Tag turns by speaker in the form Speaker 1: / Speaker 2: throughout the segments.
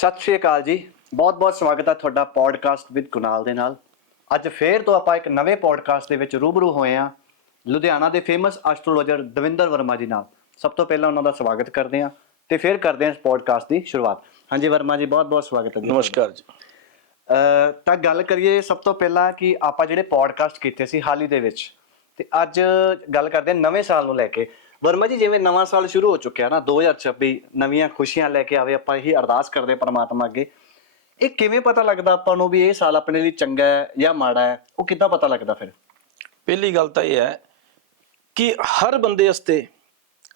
Speaker 1: ਸਤਿ ਸ਼੍ਰੀ ਅਕਾਲ ਜੀ। ਬਹੁਤ-ਬਹੁਤ ਸਵਾਗਤ ਹੈ ਤੁਹਾਡਾ ਪੋਡਕਾਸਟ ਵਿਦ ਕੁਨਾਲ ਦੇ ਨਾਲ। ਅੱਜ ਫੇਰ ਤੋਂ ਆਪਾਂ ਇੱਕ ਨਵੇਂ ਪੋਡਕਾਸਟ ਦੇ ਵਿੱਚ ਰੂਬਰੂ ਹੋਏ ਹਾਂ। ਲੁਧਿਆਣਾ ਦੇ ਫੇਮਸ ਐਸਟ੍ਰੋਲੋਜਰ ਦਵਿੰਦਰ ਵਰਮਾ ਜੀ ਨਾਲ। ਸਭ ਤੋਂ ਪਹਿਲਾਂ ਉਹਨਾਂ ਦਾ ਸਵਾਗਤ ਕਰਦੇ ਹਾਂ ਤੇ ਫਿਰ ਕਰਦੇ ਹਾਂ ਇਸ ਪੋਡਕਾਸਟ ਦੀ ਸ਼ੁਰੂਆਤ। ਹਾਂਜੀ ਵਰਮਾ ਜੀ ਬਹੁਤ-ਬਹੁਤ ਸਵਾਗਤ ਹੈ ਜੀ
Speaker 2: ਨਮਸਕਾਰ ਜੀ।
Speaker 1: ਤਾਂ ਗੱਲ ਕਰੀਏ ਸਭ ਤੋਂ ਪਹਿਲਾਂ ਕਿ ਆਪਾਂ ਜਿਹੜੇ ਪੋਡਕਾਸਟ ਕੀਤੇ ਸੀ ਹਾਲ ਹੀ ਦੇ ਵਿੱਚ ਤੇ ਅੱਜ ਗੱਲ ਕਰਦੇ ਹਾਂ ਨਵੇਂ ਸਾਲ ਨੂੰ ਲੈ ਕੇ। ਵਰਮਾ ਜੀ ਜਿਵੇਂ ਨਵਾਂ ਸਾਲ ਸ਼ੁਰੂ ਹੋ ਚੁੱਕਿਆ ਨਾ 2026 ਨਵੀਆਂ ਖੁਸ਼ੀਆਂ ਲੈ ਕੇ ਆਵੇ ਆਪਾਂ ਇਹੀ ਅਰਦਾਸ ਕਰਦੇ ਹਾਂ ਪ੍ਰਮਾਤਮਾ ਅੱਗੇ। ਇਹ ਕਿਵੇਂ ਪਤਾ ਲੱਗਦਾ ਆਪਾਂ ਨੂੰ ਵੀ ਇਹ ਸਾਲ ਆਪਣੇ ਲਈ ਚੰਗਾ ਹੈ ਜਾਂ ਮਾੜਾ ਹੈ? ਉਹ ਕਿੱਦਾਂ ਪਤਾ ਲੱਗਦਾ ਫਿਰ?
Speaker 2: ਪਹਿਲੀ ਗੱਲ ਤਾਂ ਇਹ ਹੈ ਕਿ ਹਰ ਬੰਦੇ ਵਾਸਤੇ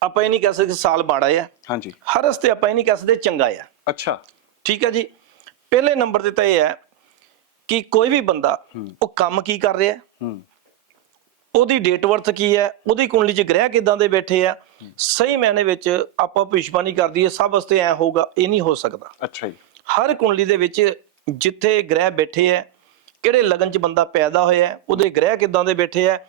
Speaker 2: ਆਪਾਂ ਇਹ ਨਹੀਂ ਕਹਿ ਸਕਦੇ ਸਾਲ ਮਾੜਾ ਹੈ।
Speaker 1: ਹਾਂਜੀ।
Speaker 2: ਹਰ ਵਾਸਤੇ ਆਪਾਂ ਇਹ ਨਹੀਂ ਕਹਿ ਸਕਦੇ ਚੰਗਾ ਹੈ।
Speaker 1: ਅੱਛਾ।
Speaker 2: ਠੀਕ ਹੈ ਜੀ। ਪਹਿਲੇ ਨੰਬਰ ਤੇ ਤਾਂ ਇਹ ਹੈ ਕਿ ਕੋਈ ਵੀ ਬੰਦਾ ਉਹ ਕੰਮ ਕੀ ਕਰ ਰਿਹਾ ਹੂੰ। ਉਹਦੀ ਡੇਟ ਵਰਥ ਕੀ ਹੈ? ਉਹਦੀ ਕੁੰਡਲੀ 'ਚ ਗ੍ਰਹਿ ਕਿਦਾਂ ਦੇ ਬੈਠੇ ਆ? ਸਹੀ ਮਾਇਨੇ ਵਿੱਚ ਆਪਾਂ ਭਿਸ਼ਵਾਨੀ ਕਰਦੀ ਹੈ ਸਭ ਵਾਸਤੇ ਐ ਹੋਊਗਾ ਇਹ ਨਹੀਂ ਹੋ ਸਕਦਾ।
Speaker 1: ਅੱਛਾ ਜੀ।
Speaker 2: ਹਰ ਕੁੰਡਲੀ ਦੇ ਵਿੱਚ ਜਿੱਥੇ ਗ੍ਰਹਿ ਬੈਠੇ ਹੈ ਕਿਹੜੇ ਲਗਨ 'ਚ ਬੰਦਾ ਪੈਦਾ ਹੋਇਆ ਉਹਦੇ ਗ੍ਰਹਿ ਕਿਦਾਂ ਦੇ ਬੈਠੇ ਹੈ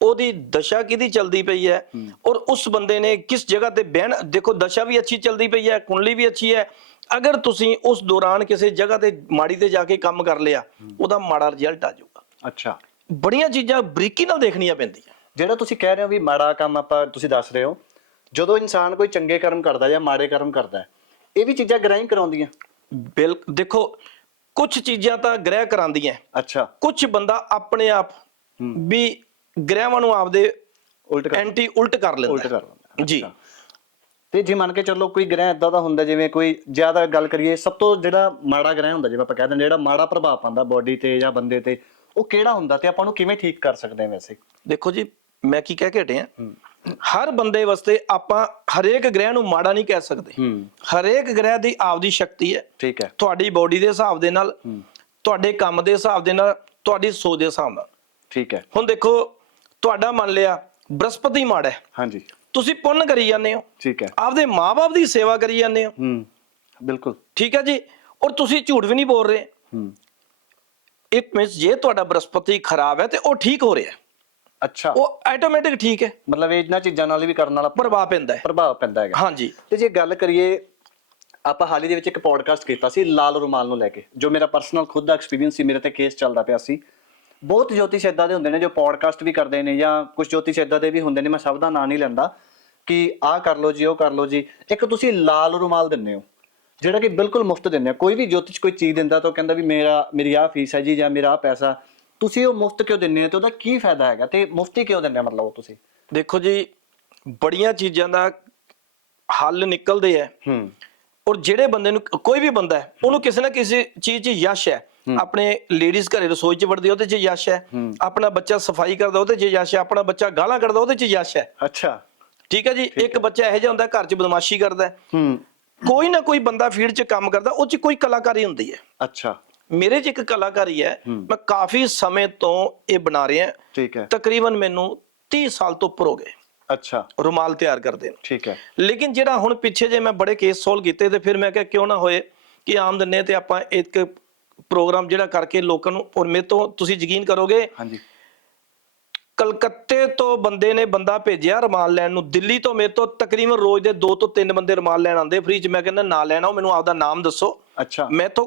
Speaker 2: ਉਹਦੀ ਦਸ਼ਾ ਕਿਹਦੀ ਚਲਦੀ ਪਈ ਹੈ? ਔਰ ਉਸ ਬੰਦੇ ਨੇ ਕਿਸ ਜਗ੍ਹਾ ਤੇ ਬਹਿਣ ਦੇਖੋ ਦਸ਼ਾ ਵੀ ਅੱਛੀ ਚਲਦੀ ਪਈ ਹੈ ਕੁੰਡਲੀ ਵੀ ਅੱਛੀ ਹੈ। ਅਗਰ ਤੁਸੀਂ ਉਸ ਦੌਰਾਨ ਕਿਸੇ ਜਗ੍ਹਾ ਤੇ ਮਾੜੀ ਤੇ ਜਾ ਕੇ ਕੰਮ ਕਰ ਲਿਆ ਉਹਦਾ ਮਾੜਾ ਰਿਜ਼ਲਟ ਆ ਜਾਊਗਾ।
Speaker 1: ਅੱਛਾ।
Speaker 2: ਬੜੀਆਂ ਚੀਜ਼ਾਂ ਬਰੀਕੀ ਨਾਲ ਦੇਖਣੀਆਂ ਪੈਂਦੀਆਂ।
Speaker 1: ਜਿਹੜਾ ਤੁਸੀਂ ਕਹਿ ਰਹੇ ਹੋ ਵੀ ਮਾੜਾ ਕੰਮ ਆਪਾਂ ਤੁਸੀਂ ਦੱਸ ਰਹੇ ਹੋ ਜਦੋਂ ਇਨਸਾਨ ਕੋਈ ਚੰਗੇ ਕਰਮ ਕਰਦਾ ਜਾਂ ਮਾੜੇ ਕਰਮ ਕਰਦਾ ਹੈ, ਇਹ ਵੀ ਚੀਜ਼ਾਂ ਗ੍ਰਾਈਂ ਕਰਾਉਂਦੀਆਂ।
Speaker 2: ਬਿਲ ਦੇਖੋ ਕੁਝ ਚੀਜ਼ਾਂ ਤਾਂ ਗ੍ਰਹਿ ਕਰਾਉਂਦੀਆਂ।
Speaker 1: ਅੱਛਾ।
Speaker 2: ਕੁਝ ਬੰਦਾ ਆਪਣੇ ਆਪ ਵੀ ਗ੍ਰਹਿਵਾਂ ਨੂੰ ਆਪਦੇ
Speaker 1: ਉਲਟ ਕਰ
Speaker 2: ਐਂਟੀ ਉਲਟ ਕਰ ਲੈਂਦਾ।
Speaker 1: ਉਲਟ ਕਰ ਲੈਂਦਾ।
Speaker 2: ਜੀ।
Speaker 1: ਅੱਛਾ। ਤੇ ਜੇ ਮੰਨ ਕੇ ਚੱਲੋ ਕੋਈ ਗ੍ਰਹਿ ਇਦਾਂ ਦਾ ਹੁੰਦਾ ਜਿਵੇਂ ਕੋਈ ਜ਼ਿਆਦਾ ਗੱਲ ਕਰੀਏ ਸਭ ਤੋਂ ਜਿਹੜਾ ਮਾੜਾ ਗ੍ਰਹਿ ਹੁੰਦਾ ਜਿਵੇਂ ਆਪਾਂ ਕਹਿ ਦਿੰਦੇ ਜਿਹੜਾ ਮਾੜਾ ਪ੍ਰਭਾਵ ਪਾਉਂਦਾ ਬੋਡੀ ਤੇ ਜਾਂ ਬੰਦੇ ਤੇ ਉਹ ਕਿਹੜਾ ਹੁੰਦਾ ਤੇ ਆਪਾਂ ਨੂੰ ਕਿਵੇਂ ਠੀਕ ਕਰ ਸਕਦੇ ਹਾਂ ਵੈਸੇ?
Speaker 2: ਦੇਖੋ ਜੀ ਮੈਂ ਕੀ ਕਹਿ ਕੇ ਹਟਿਆ ਹਰ ਬੰਦੇ ਵਾਸਤੇ ਆਪਾਂ ਹਰੇਕ ਗ੍ਰਹਿ ਨੂੰ ਮਾੜਾ ਨਹੀਂ ਕਹਿ ਸਕਦੇ। ਹਰੇਕ ਗ੍ਰਹਿ ਦੀ ਆਪਦੀ ਸ਼ਕਤੀ ਹੈ।
Speaker 1: ਠੀਕ ਹੈ।
Speaker 2: ਤੁਹਾਡੀ ਬਾਡੀ ਦੇ ਹਿਸਾਬ ਦੇ ਨਾਲ ਤੁਹਾਡੇ ਕੰਮ ਦੇ ਹਿਸਾਬ ਦੇ ਨਾਲ ਤੁਹਾਡੀ ਸੋਚ ਦੇ ਹਿਸਾਬ ਨਾਲ।
Speaker 1: ਠੀਕ ਹੈ।
Speaker 2: ਹੁਣ ਦੇਖੋ ਤੁਹਾਡਾ ਮੰਨ ਲਿਆ ਬ੍ਰਹਸਪਤੀ ਮਾੜਾ ਹੈ।
Speaker 1: ਹਾਂਜੀ।
Speaker 2: ਤੁਸੀਂ ਪੁੰਨ ਕਰੀ ਜਾਂਦੇ ਹੋ।
Speaker 1: ਠੀਕ ਹੈ।
Speaker 2: ਆਪਦੇ ਮਾਪੇ ਦੀ ਸੇਵਾ ਕਰੀ ਜਾਂਦੇ ਹੋ।
Speaker 1: ਹੂੰ। ਬਿਲਕੁਲ।
Speaker 2: ਠੀਕ ਹੈ ਜੀ? ਔਰ ਤੁਸੀਂ ਝੂਠ ਵੀ ਨਹੀਂ ਬੋਲ ਰਹੇ।
Speaker 1: ਹੂੰ।
Speaker 2: ਇਟ ਮੀਨਸ ਜੇ ਤੁਹਾਡਾ ਬ੍ਰਹਸਪਤੀ ਖਰਾਬ ਹੈ ਤੇ ਉਹ ਠੀਕ ਹੋ ਰਿਹਾ ਹੈ।
Speaker 1: ਅੱਛਾ।
Speaker 2: ਉਹ ਆਟੋਮੈਟਿਕ ਠੀਕ ਹੈ।
Speaker 1: ਮਤਲਬ ਇਹ ਇਹਨਾਂ ਚੀਜ਼ਾਂ ਨਾਲ ਵੀ ਕਰਨ ਵਾਲਾ
Speaker 2: ਪ੍ਰਭਾਵ ਪੈਂਦਾ ਹੈ।
Speaker 1: ਪ੍ਰਭਾਵ ਪੈਂਦਾ ਹੈਗਾ।
Speaker 2: ਹਾਂਜੀ।
Speaker 1: ਤੇ ਜੇ ਗੱਲ ਕਰੀਏ ਆਪਾਂ ਹਾਲ ਹੀ ਦੇ ਵਿੱਚ ਇੱਕ ਪੋਡਕਾਸਟ ਕੀਤਾ ਸੀ ਲਾਲ ਰੁਮਾਲ ਨੂੰ ਲੈ ਕੇ ਜੋ ਮੇਰਾ ਪਰਸਨਲ ਖੁਦ ਦਾ ਐਕਸਪੀਰੀਅੰਸ ਸੀ ਮੇਰੇ ਤੇ ਕੇਸ ਚੱਲਦਾ ਪਿਆ ਸੀ। ਬਹੁਤ ਜੋਤਿਸ਼ ਏਦਾਂ ਦੇ ਹੁੰਦੇ ਨੇ ਜੋ ਪੋਡਕਾਸਟ ਵੀ ਕਰਦੇ ਨੇ ਜਾਂ ਕੁਝ ਜੋਤਿਸ਼ ਏਦਾਂ ਦੇ ਵੀ ਹੁੰਦੇ ਨੇ ਮੈਂ ਸਭ ਦਾ ਨਾਂ ਨਹੀਂ ਲੈਂਦਾ ਕਿ ਆਹ ਕਰ ਲਓ ਜੀ ਉਹ ਕਰ ਲਓ ਜੀ। ਇੱਕ ਤੁਸੀਂ ਲਾਲ ਰੁਮਾਲ ਦਿੰਦੇ ਹੋ। ਜਿਹੜਾ ਕਿ ਬਿਲਕੁਲ ਮੁਫਤ ਦਿੰਦੇ ਆ। ਕੋਈ ਵੀ ਜੋਤਿਸ਼ ਕੋਈ ਚੀਜ਼ ਦਿੰਦਾ ਤਾਂ ਉਹ ਕਹਿੰਦਾ ਵੀ ਮੇਰਾ ਮੇਰੀ ਆਹ ਫੀਸ ਹੈ ਜੀ ਜਾਂ ਮੇਰਾ ਆਹ ਪੈਸਾ। ਤੁਸੀਂ ਉਹ ਮੁਫਤ ਕਿਉਂ ਦਿੰਦੇ ਹੋ ਤੇ ਉਹਦਾ ਕੀ ਫਾਇਦਾ ਹੈਗਾ? ਤੇ ਮੁਫਤੀ ਕਿਉਂ ਦਿੰਦੇ ਆ ਮਤਲਬ ਉਹ ਤੁਸੀਂ?
Speaker 2: ਦੇਖੋ ਜੀ ਬੜੀਆਂ ਚੀਜ਼ਾਂ ਦਾ ਹੱਲ ਨਿਕਲਦੇ ਆ।
Speaker 1: ਹੂੰ।
Speaker 2: ਔਰ ਜਿਹੜੇ ਬੰਦੇ ਨੂੰ ਕੋਈ ਵੀ ਬੰਦਾ ਹੈ ਉਹਨੂੰ ਕਿਸੇ ਨਾ ਕਿਸੇ ਚੀਜ਼ 'ਚ ਯਸ਼ ਹੈ। ਆਪਣੇ ਲੇਡੀਜ਼ ਘਰੇ ਰਸੋਈ 'ਚ ਵੜਦੀ ਆ, ਉਹਦੇ 'ਚ ਯਸ਼ ਹੈ। ਆਪਣਾ ਬੱਚਾ ਸਫ਼ਾਈ ਕਰਦਾ ਉਹਦੇ 'ਚ ਯਸ਼ ਹੈ। ਆਪਣਾ ਬੱਚਾ ਗਾਲਾਂ ਕੱਢਦਾ ਉਹਦੇ 'ਚ ਯਸ਼ ਹੈ।
Speaker 1: ਅੱਛਾ।
Speaker 2: ਠੀਕ ਹੈ ਜੀ? ਇੱਕ ਬੱਚਾ ਇਹੋ ਜਿਹਾ ਹੁੰਦਾ ਘਰ 'ਚ ਬਦਮਾਸ਼ੀ ਕਰਦਾ ਕੋਈ ਨਾ ਕੋਈ ਬੰਦਾ ਫੀਲਡ 'ਚ ਕੰਮ ਕਰਦਾ ਉਹ 'ਚ ਕੋਈ ਕਲਾਕਾਰੀ ਹੁੰਦੀ ਹੈ।
Speaker 1: ਅੱਛਾ।
Speaker 2: ਮੇਰੇ 'ਚ ਇੱਕ ਕਲਾਕਾਰੀ ਹੈ ਮੈਂ ਕਾਫੀ ਸਮੇਂ ਤੋਂ ਇਹ ਬਣਾ ਰਿਹਾ
Speaker 1: ਠੀਕ ਹੈ।
Speaker 2: ਤਕਰੀਬਨ ਮੈਨੂੰ 30 ਸਾਲ ਤੋਂ ਉੱਪਰ ਹੋ ਗਏ।
Speaker 1: ਅੱਛਾ।
Speaker 2: ਰੁਮਾਲ ਤਿਆਰ ਕਰਦੇ ਨੂੰ।
Speaker 1: ਠੀਕ ਹੈ।
Speaker 2: ਲੇਕਿਨ ਜਿਹੜਾ ਹੁਣ ਪਿੱਛੇ ਜੇ ਮੈਂ ਬੜੇ ਕੇਸ ਸੋਲਵ ਕੀਤੇ ਤੇ ਫਿਰ ਮੈਂ ਕਿਹਾ ਕਿਉਂ ਨਾ ਹੋਏ ਕਿ ਆਮ ਦਿਨੇ ਤੇ ਆਪਾਂ ਇੱਕ ਪ੍ਰੋਗਰਾਮ ਜਿਹੜਾ ਕਰਕੇ ਲੋਕਾਂ ਨੂੰ ਔਰ ਮੇਰੇ ਤੋਂ ਤੁਸੀਂ ਯਕੀਨ ਕਰੋਗੇ
Speaker 1: ਹਾਂਜੀ।
Speaker 2: ਕਲਕੱਤੇ ਤੋਂ ਬੰਦੇ ਨੇ ਬੰਦਾ ਭੇਜਿਆ ਰੁਮਾਲ ਲੈਣ ਨੂੰ। ਦਿੱਲੀ ਤੋਂ ਮੇਰੇ ਤੋਂ ਤਕਰੀਬਨ ਰੋਜ਼ ਦੇ 2 ਤੋਂ 3 ਬੰਦੇ ਰੁਮਾਲ ਲੈਣ ਆਉਂਦੇ। ਫ੍ਰੀ ਚ ਮੈਂ ਕਹਿੰਦਾ ਨਾ ਲੈਣਾ ਮੈਨੂੰ ਆਪਦਾ ਨਾਮ ਦੱਸੋ।
Speaker 1: ਅੱਛਾ।
Speaker 2: ਮੈਂ ਤੋਂ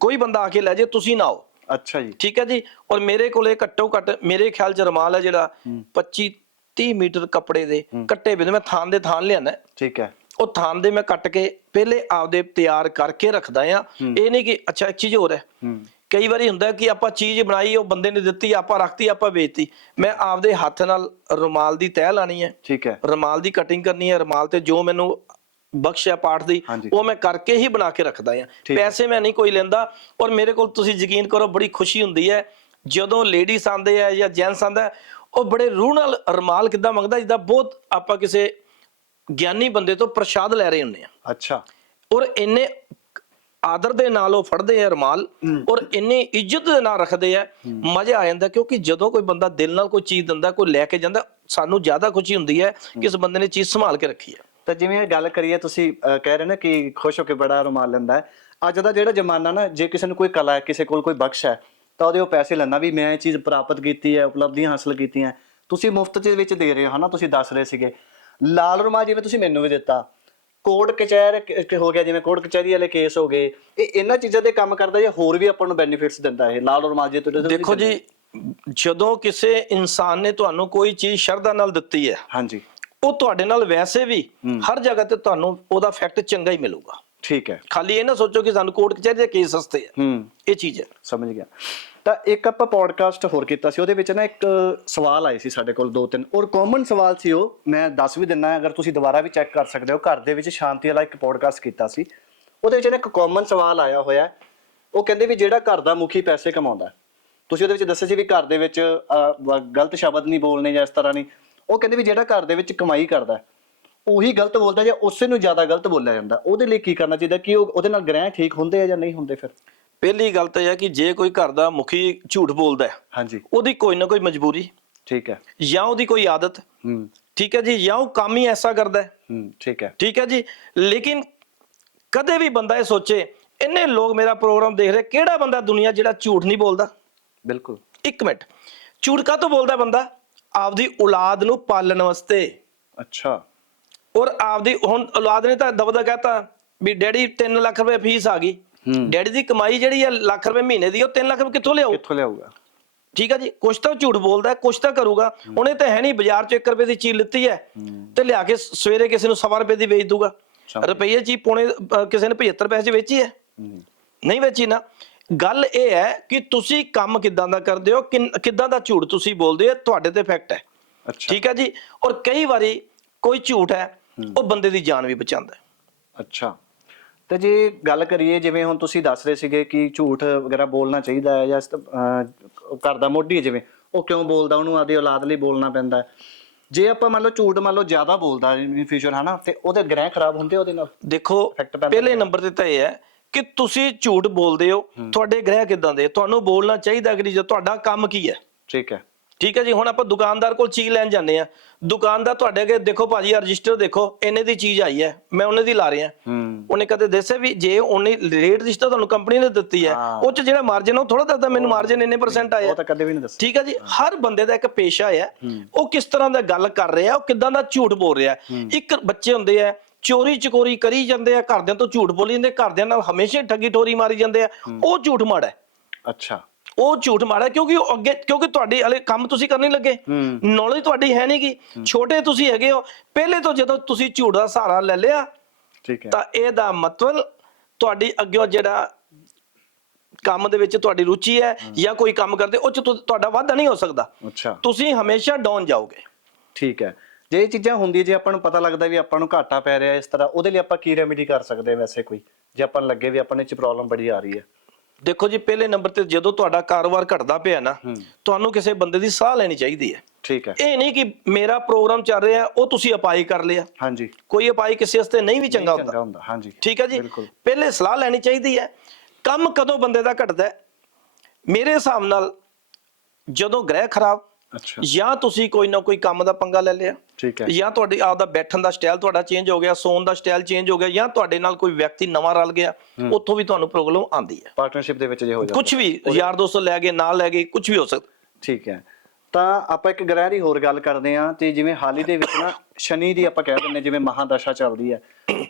Speaker 2: ਕੋਈ ਬੰਦਾ ਆ ਕੇ ਲੈ ਜੇ ਤੁਸੀਂ ਨਾ ਆਓ।
Speaker 1: ਅੱਛਾ ਜੀ।
Speaker 2: ਠੀਕ ਹੈ ਜੀ? ਔਰ ਮੇਰੇ ਕੋਲੇ ਘੱਟੋ ਘੱਟ ਮੇਰੇ ਖਿਆਲ ਚ ਰੁਮਾਲ ਹੈ ਜਿਹੜਾ 25 30 ਮੀਟਰ ਕੱਪੜੇ ਦੇ ਕੱਟੇ ਬਿੰਦ ਮੈਂ ਥਾਨ ਦੇ ਥਾਨ ਲਿਆਣਾ
Speaker 1: ਠੀਕ ਹੈ।
Speaker 2: ਉਹ ਥਾਨ ਦੇ ਮੈਂ ਕੱਟ ਕੇ ਪਹਿਲੇ ਆਪਦੇ ਤਿਆਰ ਕਰਕੇ ਰੱਖਦਾ ਆ ਇਹ ਨਹੀਂ ਕਿ ਅੱਛਾ ਇੱਕ ਚੀਜ਼ ਹੋਰ ਹੂੰ। ਕਈ ਵਾਰੀ ਹੁੰਦਾ ਕਿ ਆਪਾਂ ਚੀਜ਼ ਬਣਾਈ ਉਹ ਬੰਦੇ ਨੇ ਦਿੱਤੀ ਆਪਾਂ ਰੱਖਤੀ ਆਪਾਂ ਵੇਚਤੀ। ਮੈਂ ਆਪਦੇ ਹੱਥ ਨਾਲ ਰੁਮਾਲ ਦੀ ਤਹਿ ਲਾਣੀ ਹੈ।
Speaker 1: ਠੀਕ ਹੈ।
Speaker 2: ਰੁਮਾਲ ਦੀ ਕਟਿੰਗ ਕਰਨੀ ਹੈ ਰੁਮਾਲ ਤੇ ਜੋ ਮੈਨੂੰ ਬਖਸ਼ਿਆ ਪਾਠ ਦੀ। ਉਹ ਮੈਂ ਕਰਕੇ ਹੀ ਬਣਾ ਕੇ ਰੱਖਦਾ ਆ। ਪੈਸੇ ਮੈਂ ਨਹੀਂ ਕੋਈ ਲੈਂਦਾ ਔਰ ਮੇਰੇ ਕੋਲ ਤੁਸੀਂ ਯਕੀਨ ਕਰੋ ਬੜੀ ਖੁਸ਼ੀ ਹੁੰਦੀ ਹੈ ਜਦੋਂ ਲੇਡੀਜ਼ ਆਂਦੇ ਆ ਜਾਂ ਜੈਂਟਸ ਆਂਦਾ ਉਹ ਬੜੇ ਰੂਹ ਨਾਲ ਰੁਮਾਲ ਕਿੱਦਾਂ ਮੰਗਦਾ ਜਿੱਦਾਂ ਬਹੁਤ ਆਪਾਂ ਕਿਸੇ ਗਿਆਨੀ ਬੰਦੇ ਤੋਂ ਪ੍ਰਸ਼ਾਦ ਲੈ ਰਹੇ ਹੁੰਦੇ ਆ
Speaker 1: ਅੱਛਾ।
Speaker 2: ਔਰ ਇੰਨੇ ਆਦਰ ਦੇ ਨਾਲ ਉਹ ਫੜਦੇ ਆ ਰਮਾਲ ਔਰ ਇੰਨੀ ਇੱਜ਼ਤ ਦੇ ਨਾਲ ਰੱਖਦੇ ਆ ਮਜ਼ਾ ਆ ਜਾਂਦਾ ਕਿਉਂਕਿ ਜਦੋਂ ਕੋਈ ਬੰਦਾ ਦਿਲ ਨਾਲ ਕੋਈ ਚੀਜ਼ ਦਿੰਦਾ ਕੋਈ ਲੈ ਕੇ ਜਾਂਦਾ ਸਾਨੂੰ ਜ਼ਿਆਦਾ ਖੁਸ਼ੀ ਹੁੰਦੀ ਹੈ ਕਿ ਇਸ ਬੰਦੇ ਨੇ ਚੀਜ਼ ਸੰਭਾਲ ਕੇ ਰੱਖੀ ਹੈ।
Speaker 1: ਤਾਂ ਜਿਵੇਂ ਇਹ ਗੱਲ ਕਰੀਏ ਤੁਸੀਂ ਕਹਿ ਰਹੇ ਨਾ ਕਿ ਖੁਸ਼ ਹੋ ਕੇ ਬੜਾ ਰੁਮਾਲ ਲੈਂਦਾ ਹੈ। ਅੱਜ ਦਾ ਜਿਹੜਾ ਜ਼ਮਾਨਾ ਨਾ ਜੇ ਕਿਸੇ ਨੂੰ ਕੋਈ ਕਲਾ ਹੈ ਕਿਸੇ ਕੋਲ ਕੋਈ ਬਖਸ਼ ਹੈ ਤਾਂ ਉਹਦੇ ਉਹ ਪੈਸੇ ਲੈਣਾ ਵੀ ਮੈਂ ਇਹ ਚੀਜ਼ ਪ੍ਰਾਪਤ ਕੀਤੀ ਹੈ ਉਪਲਬਧੀਆਂ ਹਾਸਲ ਕੀਤੀਆਂ। ਤੁਸੀਂ ਮੁਫਤ ਦੇ ਵਿੱਚ ਦੇ ਰਹੇ ਹੋ ਹਨਾ? ਤੁਸੀਂ ਦੱਸ ਰਹੇ ਸੀਗੇ। ਲਾਲ ਰੁਮਾਲ ਜਿਵੇਂ ਤੁਸੀਂ ਮੈਨੂੰ ਵੀ ਦਿੱਤਾ ਕੋਰਟ ਕਚਹਿਰ ਕ- ਹੋ ਗਿਆ ਜਿਵੇਂ ਕੋਰਟ ਕਚਹਿਰੀ ਵਾਲੇ ਕੇਸ ਹੋ ਗਏ ਇਹ ਇਹਨਾਂ ਚੀਜ਼ਾਂ ਦੇ ਕੰਮ ਕਰਦਾ ਜਾਂ ਹੋਰ ਵੀ ਆਪਾਂ ਨੂੰ ਬੈਨੀਫਿਟਸ ਦਿੰਦਾ ਇਹ ਲਾਲ ਔਰ ਮਾਜੇ ਤੋਂ
Speaker 2: ਦੇਖੋ ਜੀ ਜਦੋਂ ਕਿਸੇ ਇਨਸਾਨ ਨੇ ਤੁਹਾਨੂੰ ਕੋਈ ਚੀਜ਼ ਸ਼ਰਧਾ ਨਾਲ ਦਿੱਤੀ ਹੈ
Speaker 1: ਹਾਂਜੀ।
Speaker 2: ਉਹ ਤੁਹਾਡੇ ਨਾਲ ਵੈਸੇ ਵੀ ਹਰ ਜਗ੍ਹਾ ਤੇ ਤੁਹਾਨੂੰ ਉਹਦਾ ਫੈਕਟ ਚੰਗਾ ਹੀ ਮਿਲੂਗਾ।
Speaker 1: ਠੀਕ ਹੈ।
Speaker 2: ਖਾਲੀ ਇਹ ਨਾ ਸੋਚੋ ਕਿ ਸਾਨੂੰ ਕੋਰਟ ਕਚਹਿਰੀ ਦੇ ਕੇਸ ਸਸਤੇ ਆ।
Speaker 1: ਹੂੰ।
Speaker 2: ਇਹ ਚੀਜ਼ ਹੈ।
Speaker 1: ਸਮਝ ਗਿਆ। ਤਾਂ ਇੱਕ ਆਪਾਂ ਪੋਡਕਾਸਟ ਹੋਰ ਕੀਤਾ ਸੀ ਉਹਦੇ ਵਿੱਚ ਨਾ ਇੱਕ ਸਵਾਲ ਆਏ ਸੀ ਸਾਡੇ ਕੋਲ ਦੋ ਤਿੰਨ। ਔਰ ਕਾਮਨ ਸਵਾਲ ਸੀ ਉਹ ਮੈਂ ਦੱਸ ਵੀ ਦਿੰਨਾ ਅਗਰ ਤੁਸੀਂ ਦੁਬਾਰਾ ਵੀ ਚੈੱਕ ਕਰ ਸਕਦੇ ਹੋ ਘਰ ਦੇ ਵਿੱਚ ਸ਼ਾਂਤੀ ਵਾਲਾ ਇੱਕ ਪੋਡਕਾਸਟ ਕੀਤਾ ਸੀ। ਉਹਦੇ ਵਿੱਚ ਨਾ ਇੱਕ ਕਾਮਨ ਸਵਾਲ ਆਇਆ ਹੋਇਆ। ਉਹ ਕਹਿੰਦੇ ਵੀ ਜਿਹੜਾ ਘਰ ਦਾ ਮੁਖੀ ਪੈਸੇ ਕਮਾਉਂਦਾ। ਤੁਸੀਂ ਉਹਦੇ ਵਿੱਚ ਦੱਸਿਆ ਸੀ ਵੀ ਘਰ ਦੇ ਵਿੱਚ ਗਲਤ ਸ਼ਬਦ ਨਹੀਂ ਬੋਲਣੇ ਜਾਂ ਇਸ ਤਰ੍ਹਾਂ ਨਹੀਂ। ਉਹ ਕਹਿੰਦੇ ਵੀ ਜਿਹੜਾ ਘਰ ਦੇ ਵਿੱਚ ਕਮਾਈ ਕਰਦਾ ਉਹੀ ਗਲਤ ਬੋਲਦਾ ਜਾਂ ਉਸੇ ਨੂੰ ਜ਼ਿਆਦਾ ਗਲਤ ਬੋਲਿਆ ਜਾਂਦਾ। ਉਹਦੇ ਲਈ ਕੀ ਕਰਨਾ ਚਾਹੀਦਾ? ਕਿ ਉਹ ਉਹਦੇ ਨਾਲ ਗ੍ਰਹਿ ਠੀਕ ਹੁੰਦੇ ਆ ਜਾਂ ਨਹੀਂ ਹੁੰਦੇ ਫਿਰ?
Speaker 2: ਪਹਿਲੀ ਗੱਲ ਤਾਂ ਇਹ ਹੈ ਕਿ ਜੇ ਕੋਈ ਘਰ ਦਾ ਮੁਖੀ ਝੂਠ ਬੋਲਦਾ ਹੈ
Speaker 1: ਹਾਂਜੀ।
Speaker 2: ਉਹਦੀ ਕੋਈ ਨਾ ਕੋਈ ਮਜਬੂਰੀ।
Speaker 1: ਠੀਕ ਹੈ।
Speaker 2: ਜਾਂ ਉਹਦੀ ਕੋਈ ਆਦਤ।
Speaker 1: ਹੂੰ।
Speaker 2: ਠੀਕ ਹੈ ਜੀ ਜਾਂ ਉਹ ਕੰਮ ਹੀ ਐਸਾ ਕਰਦਾ ਹੈ।
Speaker 1: ਹੂੰ ਠੀਕ ਹੈ।
Speaker 2: ਠੀਕ ਹੈ ਜੀ ਲੇਕਿਨ ਕਦੇ ਵੀ ਬੰਦਾ ਇਹ ਸੋਚੇ ਇੰਨੇ ਲੋਕ ਮੇਰਾ ਪ੍ਰੋਗਰਾਮ ਦੇਖ ਰਹੇ ਕਿਹੜਾ ਬੰਦਾ ਦੁਨੀਆ ਜਿਹੜਾ ਝੂਠ ਨਹੀਂ ਬੋਲਦਾ?
Speaker 1: ਬਿਲਕੁਲ।
Speaker 2: ਇੱਕ ਮਿੰਟ। ਝੂਠ ਕਾਹਤੋਂ ਬੋਲਦਾ ਬੰਦਾ? ਆਪਦੀ ਔਲਾਦ ਨੂੰ ਪਾਲਣ ਵਾਸਤੇ।
Speaker 1: ਅੱਛਾ।
Speaker 2: ਔਰ ਆਪਦੀ ਹੁਣ ਔਲਾਦ ਨੇ ਤਾਂ ਦਬਦਾ ਕਹਤਾ ਵੀ ਡੈਡੀ 3 ਲੱਖ ਰੁਪਏ ਫੀਸ ਆ ਗਈ। ਡੈਡੀ ਦੀ ਕਮਾਈ ਜਿਹੜੀ ਹੈ ਲੱਖ ਰੁਪਏ ਮਹੀਨੇ ਦੀ ਉਹ 3 ਲੱਖ ਰੁਪਏ ਕਿੱਥੋਂ ਲਿਆਊ
Speaker 1: ਕਿੱਥੋਂ ਲਿਆਊਗਾ?
Speaker 2: ਠੀਕ ਹੈ ਜੀ ਕੁਛ ਤਾਂ ਝੂਠ ਬੋਲਦਾ ਕੁਛ ਤਾਂ ਕਰੂਗਾ। ਉਹਨੇ ਤਾਂ ਹੈ ਨਹੀਂ ਬਾਜ਼ਾਰ 'ਚ 1 ਰੁਪਏ ਦੀ ਚੀਜ਼ ਲਿੱਤੀ ਹੈ ਤੇ ਲਿਆ ਕੇ ਸਵੇਰੇ ਕਿਸੇ ਨੂੰ ਸਵਾ ਰੁਪਏ ਦੀ ਵੇਚ ਦੂਗਾ। ਰੁਪਈਏ ਚ ਪੌਣੇ ਕਿਸੇ ਨੇ 75 ਪੈਸੇ 'ਚ ਵੇਚੀ ਹੈ। ਨਹੀਂ ਵੇਚੀ ਨਾ। ਗੱਲ ਇਹ ਹੈ ਕਿ ਤੁਸੀਂ ਕੰਮ ਕਿੱਦਾਂ ਦਾ ਕਰਦੇ ਹੋ ਕਿੱਦਾਂ ਦਾ ਝੂਠ ਤੁਸੀਂ ਬੋਲਦੇ ਹੋ ਤੁਹਾਡੇ ਤੇ ਇਫੈਕਟ ਹੈ। ਠੀਕ ਹੈ ਜੀ ਔਰ ਕਈ ਵਾਰੀ ਕੋਈ ਝੂਠ ਹੈ ਉਹ ਬੰਦੇ ਦੀ ਜਾਨ ਵੀ ਬਚਾਉਂਦਾ
Speaker 1: ਅੱਛਾ। ਤੇ ਜੇ ਗੱਲ ਕਰੀਏ ਜਿਵੇਂ ਹੁਣ ਤੁਸੀਂ ਦੱਸ ਰਹੇ ਸੀਗੇ ਕਿ ਝੂਠ ਵਗੈਰਾ ਬੋਲਣਾ ਚਾਹੀਦਾ ਹੈ ਜਾਂ ਘਰ ਦਾ ਮੋਢੀ ਜਿਵੇਂ ਉਹ ਕਿਉਂ ਬੋਲਦਾ ਉਹਨੂੰ ਆਦੀ ਔਲਾਦ ਲਈ ਬੋਲਣਾ ਪੈਂਦਾ ਹੈ। ਜੇ ਆਪਾਂ ਮੰਨ ਲਓ ਝੂਠ ਮੰਨ ਲਓ ਜ਼ਿਆਦਾ ਬੋਲਦਾ ਇਨ ਫਿਊਚਰ ਹਨਾ ਤੇ ਉਹਦੇ ਗ੍ਰਹਿ ਖਰਾਬ ਹੁੰਦੇ ਉਹਦੇ ਨਾਲ?
Speaker 2: ਦੇਖੋ ਪਹਿਲੇ ਨੰਬਰ ਤੇ ਤਾਂ ਇਹ ਹੈ ਕਿ ਤੁਸੀਂ ਝੂਠ ਬੋਲਦੇ ਹੋ। ਤੁਹਾਡੇ ਗ੍ਰਹਿ ਕਿਦਾਂ ਦੇ? ਤੁਹਾਨੂੰ ਬੋਲਣਾ ਚਾਹੀਦਾ ਕਿ ਨਹੀਂ? ਜੇ ਤੁਹਾਡਾ ਕੰਮ ਕੀ ਹੈ?
Speaker 1: ਠੀਕ ਹੈ।
Speaker 2: ਠੀਕ ਹੈ ਜੀ ਹੁਣ ਆਪਾਂ ਦੁਕਾਨਦਾਰ ਕੋਲ ਚੀਜ਼ ਲੈਣ ਜਾਂਦੇ ਆ ਦੁਕਾਨਦਾਰ ਤੁਹਾਡੇ ਅੱਗੇ ਦੇਖੋ ਭਾਜੀ ਰਜਿਸਟਰ ਦੇਖੋ ਇੰਨੇ ਦੀ ਚੀਜ਼ ਆਈ ਹੈ ਮੈਂ ਉਹਨੇ ਦੀ ਲਾ ਰਿਹਾ।
Speaker 1: ਹੂੰ।
Speaker 2: ਉਹਨੇ ਕਦੇ ਦੱਸਿਆ ਵੀ ਜੇ ਉਹਨੇ ਰੇਟ ਰਜਿਸਟਰ ਤੁਹਾਨੂੰ ਕੰਪਨੀ ਨੇ ਦਿੱਤੀ ਹੈ। ਉਹ ਚ ਜਿਹੜਾ ਮਾਰਜਨ ਉਹ ਥੋੜਾ ਦੱਸਦਾ ਮੈਨੂੰ ਮਾਰਜਨ ਇੰਨੇ ਪਰਸੈਂਟ ਆਇਆ
Speaker 1: ਉਹ ਤਾਂ ਕਦੇ ਵੀ ਨਹੀਂ ਦੱਸਿਆ
Speaker 2: ਠੀਕ ਹੈ ਜੀ ਹਰ ਬੰਦੇ ਦਾ ਇੱਕ ਪੇਸ਼ਾ ਹੈ ਉਹ ਕਿਸ ਤਰ੍ਹਾਂ ਦਾ ਗੱਲ ਕਰ ਰਿਹਾ ਉਹ ਕਿਦਾਂ ਦਾ ਝੂਠ ਬੋਲ ਰਿਹਾ ਇੱਕ ਬੱਚੇ ਹੁੰਦੇ ਆ ਚੋਰੀ ਚਕੋਰੀ ਕਰੀ ਜਾਂਦੇ ਆ ਘਰਦਿਆਂ ਤੋਂ ਝੂਠ ਬੋਲੀ ਜਾਂਦੇ ਘਰਦਿਆਂ ਨਾਲ ਹਮੇਸ਼ਾ ਠੱਗੀ ਠੋਰੀ ਮਾਰੀ ਜਾਂਦੇ ਆ ਉਹ ਝੂਠ ਮਾੜਾ
Speaker 1: ਅੱਛਾ।
Speaker 2: ਉਹ ਝੂਠ ਹੈ ਕਿਉਂਕਿ ਉਹ ਅੱਗੇ ਕਿਉਂਕਿ ਤੁਹਾਡੇ ਹਲੇ ਕੰਮ ਤੁਸੀਂ ਕਰਨ ਨਹੀਂ ਲੱਗੇ। ਨੌਲੇਜ ਤੁਹਾਡੀ ਹੈ ਨਹੀਂਗੀ ਛੋਟੇ ਤੁਸੀਂ ਹੈਗੇ ਹੋ। ਪਹਿਲੇ ਤੋਂ ਜਦੋਂ ਤੁਸੀਂ ਝੂਠ ਦਾ ਸਹਾਰਾ ਲੈ ਲਿਆ
Speaker 1: ਠੀਕ ਹੈ।
Speaker 2: ਤਾਂ ਇਹਦਾ ਮਤਲਬ ਤੁਹਾਡੀ ਅੱਗੇ ਜਿਹੜਾ ਕੰਮ ਦੇ ਵਿੱਚ ਤੁਹਾਡੀ ਰੁਚੀ ਹੈ ਜਾਂ ਕੋਈ ਕੰਮ ਕਰਦੇ ਉਹ ਚ ਤੁਹਾਡਾ ਵਾਧਾ ਨਹੀਂ ਹੋ ਸਕਦਾ।
Speaker 1: ਅੱਛਾ।
Speaker 2: ਤੁਸੀਂ ਹਮੇਸ਼ਾ ਡਾਊਨ ਜਾਓਗੇ।
Speaker 1: ਠੀਕ ਹੈ। ਜੇ ਇਹ ਚੀਜ਼ਾਂ ਹੁੰਦੀਆਂ ਜੇ ਆਪਾਂ ਨੂੰ ਪਤਾ ਲੱਗਦਾ ਵੀ ਆਪਾਂ ਨੂੰ ਘਾਟਾ ਪੈ ਰਿਹਾ ਇਸ ਤਰ੍ਹਾਂ ਉਹਦੇ ਲਈ ਆਪਾਂ ਕੀ ਰੈਮੇਡੀ ਕਰ ਸਕਦੇ ਵੈਸੇ ਕੋਈ? ਜੇ ਆਪਾਂ ਨੂੰ ਲੱਗੇ ਵੀ ਆਪਣੇ ਚ ਪ੍ਰੋਬਲਮ ਬੜੀ ਆ ਰਹੀ ਹੈ।
Speaker 2: ਦੇਖੋ ਜੀ ਪਹਿਲੇ ਨੰਬਰ ਤੇ ਜਦੋਂ ਤੁਹਾਡਾ ਕਾਰੋਬਾਰ ਘਟਦਾ ਪਿਆ ਨਾ ਤੁਹਾਨੂੰ ਕਿਸੇ ਬੰਦੇ ਦੀ ਸਲਾਹ ਲੈਣੀ ਚਾਹੀਦੀ ਹੈ।
Speaker 1: ਠੀਕ ਹੈ।
Speaker 2: ਇਹ ਨਹੀਂ ਕਿ ਮੇਰਾ ਪ੍ਰੋਗਰਾਮ ਚੱਲ ਰਿਹਾ ਉਹ ਤੁਸੀਂ ਅਪਾਈ ਕਰ ਲਿਆ।
Speaker 1: ਹਾਂਜੀ।
Speaker 2: ਕੋਈ ਅਪਾਈ ਕਿਸੇ ਵਾਸਤੇ ਨਹੀਂ ਵੀ ਚੰਗਾ
Speaker 1: ਚੰਗਾ
Speaker 2: ਹੁੰਦਾ।
Speaker 1: ਹੁੰਦਾ ਹਾਂਜੀ।
Speaker 2: ਠੀਕ ਹੈ ਜੀ। ਪਹਿਲੇ ਸਲਾਹ ਲੈਣੀ ਚਾਹੀਦੀ ਹੈ ਕੰਮ ਕਦੋਂ ਬੰਦੇ ਦਾ ਘਟਦਾ ਹੈ? ਮੇਰੇ ਹਿਸਾਬ ਨਾਲ ਜਦੋਂ ਗ੍ਰਹਿ ਖਰਾਬ
Speaker 1: ਅੱਛਾ।
Speaker 2: ਜਾਂ ਤੁਸੀਂ ਕੋਈ ਨਾ ਕੋਈ ਕੰਮ ਦਾ ਪੰਗਾ ਲੈ ਲਿਆ।
Speaker 1: ਠੀਕ ਹੈ।
Speaker 2: ਜਾਂ ਤੁਹਾਡੀ ਆਪਦਾ ਬੈਠਣ ਦਾ ਸਟਾਈਲ ਤੁਹਾਡਾ ਚੇਂਜ ਹੋ ਗਿਆ ਸੌਣ ਦਾ ਸਟਾਈਲ ਚੇਂਜ ਹੋ ਗਿਆ ਜਾਂ ਤੁਹਾਡੇ ਨਾਲ ਕੋਈ ਵਿਅਕਤੀ ਨਵਾਂ ਰਲ ਗਿਆ ਉੱਥੋਂ ਵੀ ਤੁਹਾਨੂੰ ਪ੍ਰੋਬਲਮ ਆਉਂਦੀ ਹੈ।
Speaker 1: ਪਾਰਟਨਰਸ਼ਿਪ ਦੇ ਵਿੱਚ ਜੇ ਹੋ ਜਾਂਦਾ।
Speaker 2: ਕੁਝ ਵੀ ਯਾਰ ਦੋਸਤ ਲੈ ਗਏ ਨਾਲ ਲੈ ਗਏ ਕੁਝ ਵੀ ਹੋ ਸਕਦਾ।
Speaker 1: ਠੀਕ ਹੈ। ਤਾਂ ਆਪਾਂ ਇੱਕ ਗ੍ਰਹਿ ਦੀ ਹੋਰ ਗੱਲ ਕਰਦੇ ਹਾਂ ਤੇ ਜਿਵੇਂ ਹਾਲ ਹੀ ਦੇ ਵਿੱਚ ਨਾ ਸ਼ਨੀ ਦੀ ਆਪਾਂ ਕਹਿ ਦਿੰਦੇ ਜਿਵੇਂ ਮਹਾਦਸ਼ਾ ਚੱਲਦੀ ਹੈ।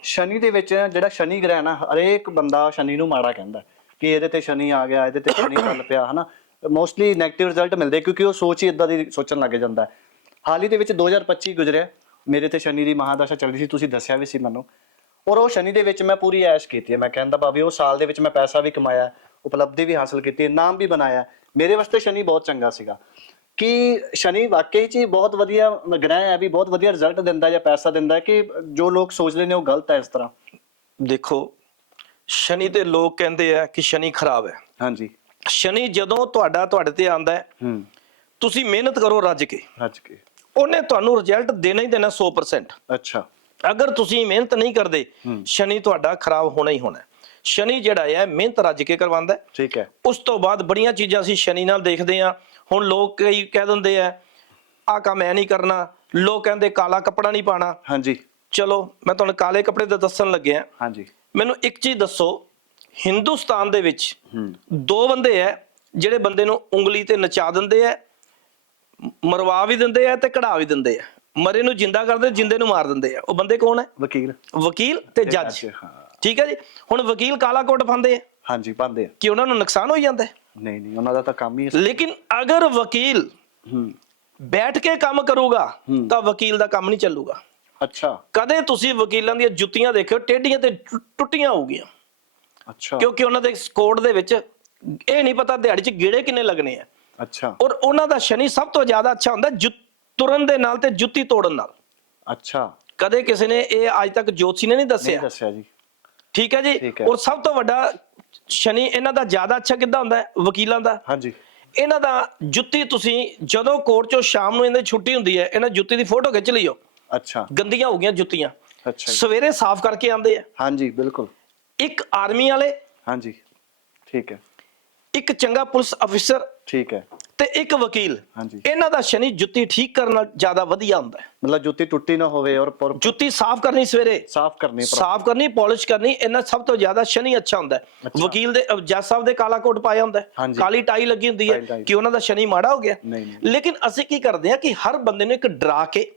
Speaker 1: ਸ਼ਨੀ ਦੇ ਵਿੱਚ ਜਿਹੜਾ ਸ਼ਨੀ ਗ੍ਰਹਿ ਨਾ ਹਰੇਕ ਬੰਦਾ ਸ਼ਨੀ ਨੂੰ ਮਾੜਾ ਕਹਿੰਦਾ ਕਿ ਇਹਦੇ ਤੇ ਸ਼ਨੀ ਆ ਗਿਆ ਇਹਦੇ ਤੇ ਸ਼ਨੀ ਚੱਲ ਪਿਆ ਹਨਾ। ਮੋਸਟਲੀ 네ਗੇਟਿਵ ਰਿਜ਼ਲਟ ਮਿਲਦੇ ਕਿਉਂਕਿ ਉਹ ਸੋਚ ਹੀ ਇਦਾਂ ਦੀ ਸੋਚਣ ਲੱਗ ਜਾਂਦਾ ਹੈ। ਹਾਲ ਹੀ ਦੇ ਵਿੱਚ 2025 ਗੁਜ਼ਰਿਆ। ਮੇਰੇ ਤੇ ਸ਼ਨੀ ਦੀ ਮਹਾਦਸ਼ਾ ਚੱਲਦੀ ਸੀ ਤੁਸੀਂ ਦੱਸਿਆ ਵੀ ਸੀ ਮੈਨੂੰ। ਔਰ ਉਹ ਸ਼ਨੀ ਦੇ ਵਿੱਚ ਮੈਂ ਪੂਰੀ ਐਸ਼ ਕੀਤੀ ਹੈ। ਮੈਂ ਕਹਿੰਦਾ ਭਾਵੇਂ ਉਹ ਸਾਲ ਦੇ ਵਿੱਚ ਮੈਂ ਪੈਸਾ ਵੀ ਕਮਾਇਆ ਉਪਲਬਧੀ ਵੀ ਹਾਸਲ ਕੀਤੀ ਨਾਮ ਵੀ ਬਣਾਇਆ। ਮੇਰੇ ਵਾਸਤੇ ਸ਼ਨੀ ਬਹੁਤ ਚੰਗਾ ਸੀਗਾ। ਕਿ ਸ਼ਨੀ ਵਾਕਈ ਚ ਬਹੁਤ ਵਧੀਆ ਗ੍ਰਹਿ ਹੈ ਵੀ ਬਹੁਤ ਵਧੀਆ ਰਿਜ਼ਲਟ ਦਿੰਦਾ ਜਾਂ ਪੈਸਾ ਦਿੰਦਾ ਕਿ ਜੋ ਲੋਕ ਸੋਚਦੇ ਨੇ ਉਹ ਗਲਤ ਹੈ ਇਸ ਤਰ੍ਹਾਂ?
Speaker 2: ਦੇਖੋ ਸ਼ਨੀ ਤੇ ਲੋਕ ਕਹਿੰਦੇ ਆ ਕਿ ਸ਼ਨੀ ਖਰਾਬ ਹੈ।
Speaker 1: ਹਾਂਜੀ।
Speaker 2: ਸ਼ਨੀ ਜਦੋਂ ਤੁਹਾਡਾ ਤੁਹਾਡੇ ਤੇ ਆਂਦਾ ਹੈ
Speaker 1: ਹੂੰ।
Speaker 2: ਤੁਸੀਂ ਮਿਹਨਤ ਕਰੋ ਰੱਜ ਕੇ।
Speaker 1: ਰੱਜ ਕੇ।
Speaker 2: ਉਹਨੇ ਤੁਹਾਨੂੰ ਰਿਜ਼ਲਟ ਦੇਣਾ ਹੀ ਦੇਣਾ 100%
Speaker 1: ਅੱਛਾ।
Speaker 2: ਅਗਰ ਤੁਸੀਂ ਮਿਹਨਤ ਨਹੀਂ ਕਰਦੇ ਸ਼ਨੀ ਤੁਹਾਡਾ ਖਰਾਬ ਹੋਣਾ ਹੀ ਹੋਣਾ। ਸ਼ਨੀ ਜਿਹੜਾ ਹੈ ਮਿਹਨਤ ਰੱਜ ਕੇ ਕਰਵਾਉਂਦਾ।
Speaker 1: ਠੀਕ ਹੈ।
Speaker 2: ਉਸ ਤੋਂ ਬਾਅਦ ਬੜੀਆਂ ਚੀਜ਼ਾਂ ਅਸੀਂ ਸ਼ਨੀ ਨਾਲ ਦੇਖਦੇ ਹਾਂ। ਹੁਣ ਲੋਕ ਕਈ ਕਹਿ ਦਿੰਦੇ ਆ ਆ ਕੰਮ ਐ ਨਹੀਂ ਕਰਨਾ। ਲੋਕ ਕਹਿੰਦੇ ਕਾਲਾ ਕੱਪੜਾ ਨਹੀਂ ਪਾਣਾ।
Speaker 1: ਹਾਂਜੀ।
Speaker 2: ਚਲੋ ਮੈਂ ਤੁਹਾਨੂੰ ਕਾਲੇ ਕੱਪੜੇ ਦਾ ਦੱਸਣ ਲੱਗਿਆ।
Speaker 1: ਹਾਂਜੀ।
Speaker 2: ਮੈਨੂੰ ਇੱਕ ਚੀਜ਼ ਦੱਸੋ ਹਿੰਦੁਸਤਾਨ ਦੇ ਵਿੱਚ ਦੋ ਬੰਦੇ ਐ ਜਿਹੜੇ ਬੰਦੇ ਨੂੰ ਉਂਗਲੀ ਤੇ ਨਚਾ ਦਿੰਦੇ ਐ ਮਰਵਾ ਵੀ ਦਿੰਦੇ ਐ ਤੇ ਕਢਾ ਵੀ ਦਿੰਦੇ ਐ ਮਰੇ ਨੂੰ ਜਿੰਦਾ ਕਰਦੇ ਜਿੰਦੇ ਨੂੰ ਮਾਰ ਦਿੰਦੇ ਆ। ਉਹ ਬੰਦੇ ਕੌਣ ਹੈ?
Speaker 1: ਵਕੀਲ।
Speaker 2: ਵਕੀਲ ਤੇ ਜੱਜ। ਠੀਕ ਹੈ ਜੀ? ਹੁਣ ਵਕੀਲ ਕਾਲਾ ਕੋਟ ਪਾਉਂਦੇ ਆ।
Speaker 1: ਹਾਂਜੀ ਪਾਉਂਦੇ ਆ।
Speaker 2: ਕਿ ਉਹਨਾਂ ਨੂੰ ਨੁਕਸਾਨ ਹੋ ਜਾਂਦਾ ਹੈ?
Speaker 1: ਨਹੀਂ ਨਹੀਂ ਉਹਨਾਂ ਦਾ ਤਾਂ ਕੰਮ ਹੀ ਹੈ
Speaker 2: ਲੇਕਿਨ ਅਗਰ ਵਕੀਲ
Speaker 1: ਹੂੰ।
Speaker 2: ਬੈਠ ਕੇ ਕੰਮ ਕਰੂਗਾ ਤਾਂ ਵਕੀਲ ਦਾ ਕੰਮ ਨਹੀਂ ਚੱਲੂਗਾ।
Speaker 1: ਅੱਛਾ।
Speaker 2: ਕਦੇ ਤੁਸੀਂ ਵਕੀਲਾਂ ਦੀਆਂ ਜੁੱਤੀਆਂ ਦੇਖਿਓ ਟੇਢੀਆਂ ਤੇ ਟੁੱਟੀਆਂ ਹੋਊਗੀਆਂ
Speaker 1: ਅੱਛਾ।
Speaker 2: ਕਿਉਂਕਿ ਉਹਨਾਂ ਦੇ ਕੋਡ ਦੇ ਵਿੱਚ ਇਹ ਨਹੀਂ ਪਤਾ ਦਿਹਾੜੀ 'ਚ ਗੇੜੇ ਕਿੰਨੇ ਲੱਗਣੇ ਆ।
Speaker 1: ਅੱਛਾ।
Speaker 2: ਔਰ ਉਹਨਾਂ ਦਾ ਸ਼ਨੀ ਸਭ ਤੋਂ ਜ਼ਿਆਦਾ ਅੱਛਾ ਹੁੰਦਾ ਤੁਰਨ ਦੇ ਨਾਲ ਤੇ ਜੁੱਤੀ ਤੋੜਨ ਨਾਲ।
Speaker 1: ਅੱਛਾ।
Speaker 2: ਕਦੇ ਕਿਸੇ ਨੇ ਇਹ ਅੱਜ ਤੱਕ ਜੋਤਸ਼ੀ ਨੇ ਨਹੀਂ
Speaker 1: ਨਹੀਂ
Speaker 2: ਦੱਸਿਆ
Speaker 1: ਦੱਸਿਆ ਜੀ।
Speaker 2: ਠੀਕ ਹੈ ਜੀ। ਔਰ ਸਭ ਤੋਂ ਵੱਡਾ ਸ਼ਨੀ ਇਹਨਾਂ ਦਾ ਜ਼ਿਆਦਾ ਅੱਛਾ ਕਿੱਦਾਂ ਹੁੰਦਾ ਹੈ? ਵਕੀਲਾਂ ਦਾ।
Speaker 1: ਹਾਂਜੀ।
Speaker 2: ਇਹਨਾਂ ਦਾ ਜੁੱਤੀ ਤੁਸੀਂ ਜਦੋਂ ਕੋਰਟ ਚੋਂ ਸ਼ਾਮ ਨੂੰ ਇਹਨਾਂ ਦੀ ਛੁੱਟੀ ਹੁੰਦੀ ਹੈ ਇਹਨਾਂ ਜੁੱਤੀ ਦੀ ਫੋਟੋ ਖਿੱਚ ਲਈਓ
Speaker 1: ਅੱਛਾ।
Speaker 2: ਗੰਦੀਆਂ ਹੋ ਗਈਆਂ ਜੁੱਤੀਆਂ।
Speaker 1: ਅੱਛਾ।
Speaker 2: ਸਵੇਰੇ ਸਾਫ਼ ਕਰਕੇ ਆਉਂਦੇ ਆ।
Speaker 1: ਹਾਂਜੀ ਬਿਲਕੁਲ।
Speaker 2: ਇੱਕ ਆਰਮੀ ਵਾਲੇ
Speaker 1: ਹਾਂਜੀ। ਠੀਕ ਹੈ।
Speaker 2: ਇੱਕ ਚੰਗਾ ਪੁਲਿਸ ਅਫੀਸਰ
Speaker 1: ਠੀਕ ਹੈ
Speaker 2: ਤੇ ਇੱਕ ਵਕੀਲ
Speaker 1: ਹਾਂਜੀ।
Speaker 2: ਇਹਨਾਂ ਦਾ ਸ਼ਨੀ ਜੁੱਤੀ ਠੀਕ ਕਰਨ ਨਾਲ ਜ਼ਿਆਦਾ ਵਧੀਆ ਹੁੰਦਾ ਹੈ
Speaker 1: ਮਤਲਬ ਜੁੱਤੀ ਟੁੱਟੀ ਨਾ ਹੋਵੇ ਔਰ ਪਰ
Speaker 2: ਜੁੱਤੀ ਸਾਫ਼ ਕਰਨੀ ਸਵੇਰੇ
Speaker 1: ਸਾਫ਼ ਕਰਨੀ ਪਰ
Speaker 2: ਸਾਫ਼ ਕਰਨੀ ਪਾਲਿਸ਼ ਕਰਨੀ ਇਹਨਾਂ ਸਭ ਤੋਂ ਜ਼ਿਆਦਾ ਸ਼ਨੀ ਅੱਛਾ ਹੁੰਦਾ ਹੈ
Speaker 1: ਅੱਛਾ।
Speaker 2: ਵਕੀਲ ਦੇ ਅਹ ਜੱਜ ਸਾਹਿਬ ਦੇ ਕਾਲਾ ਕੋਟ ਪਾਇਆ ਹੁੰਦਾ ਹੈ
Speaker 1: ਹਾਂਜੀ।
Speaker 2: ਕਾਲੀ ਟਾਈ ਲੱਗੀ ਹੁੰਦੀ ਹੈ
Speaker 1: ਟਾਈ।
Speaker 2: ਕਿ ਉਹਨਾਂ ਦਾ ਸ਼ਨੀ ਮਾੜਾ ਹੋ ਗਿਆ
Speaker 1: ਨਹੀਂ, ਨਹੀਂ।
Speaker 2: ਲੇਕਿਨ ਅਸੀਂ ਕੀ ਕਰਦੇ ਹਾਂ ਕਿ ਹਰ ਬੰਦੇ ਨੂੰ ਇੱਕ ਡਰਾ ਕੇ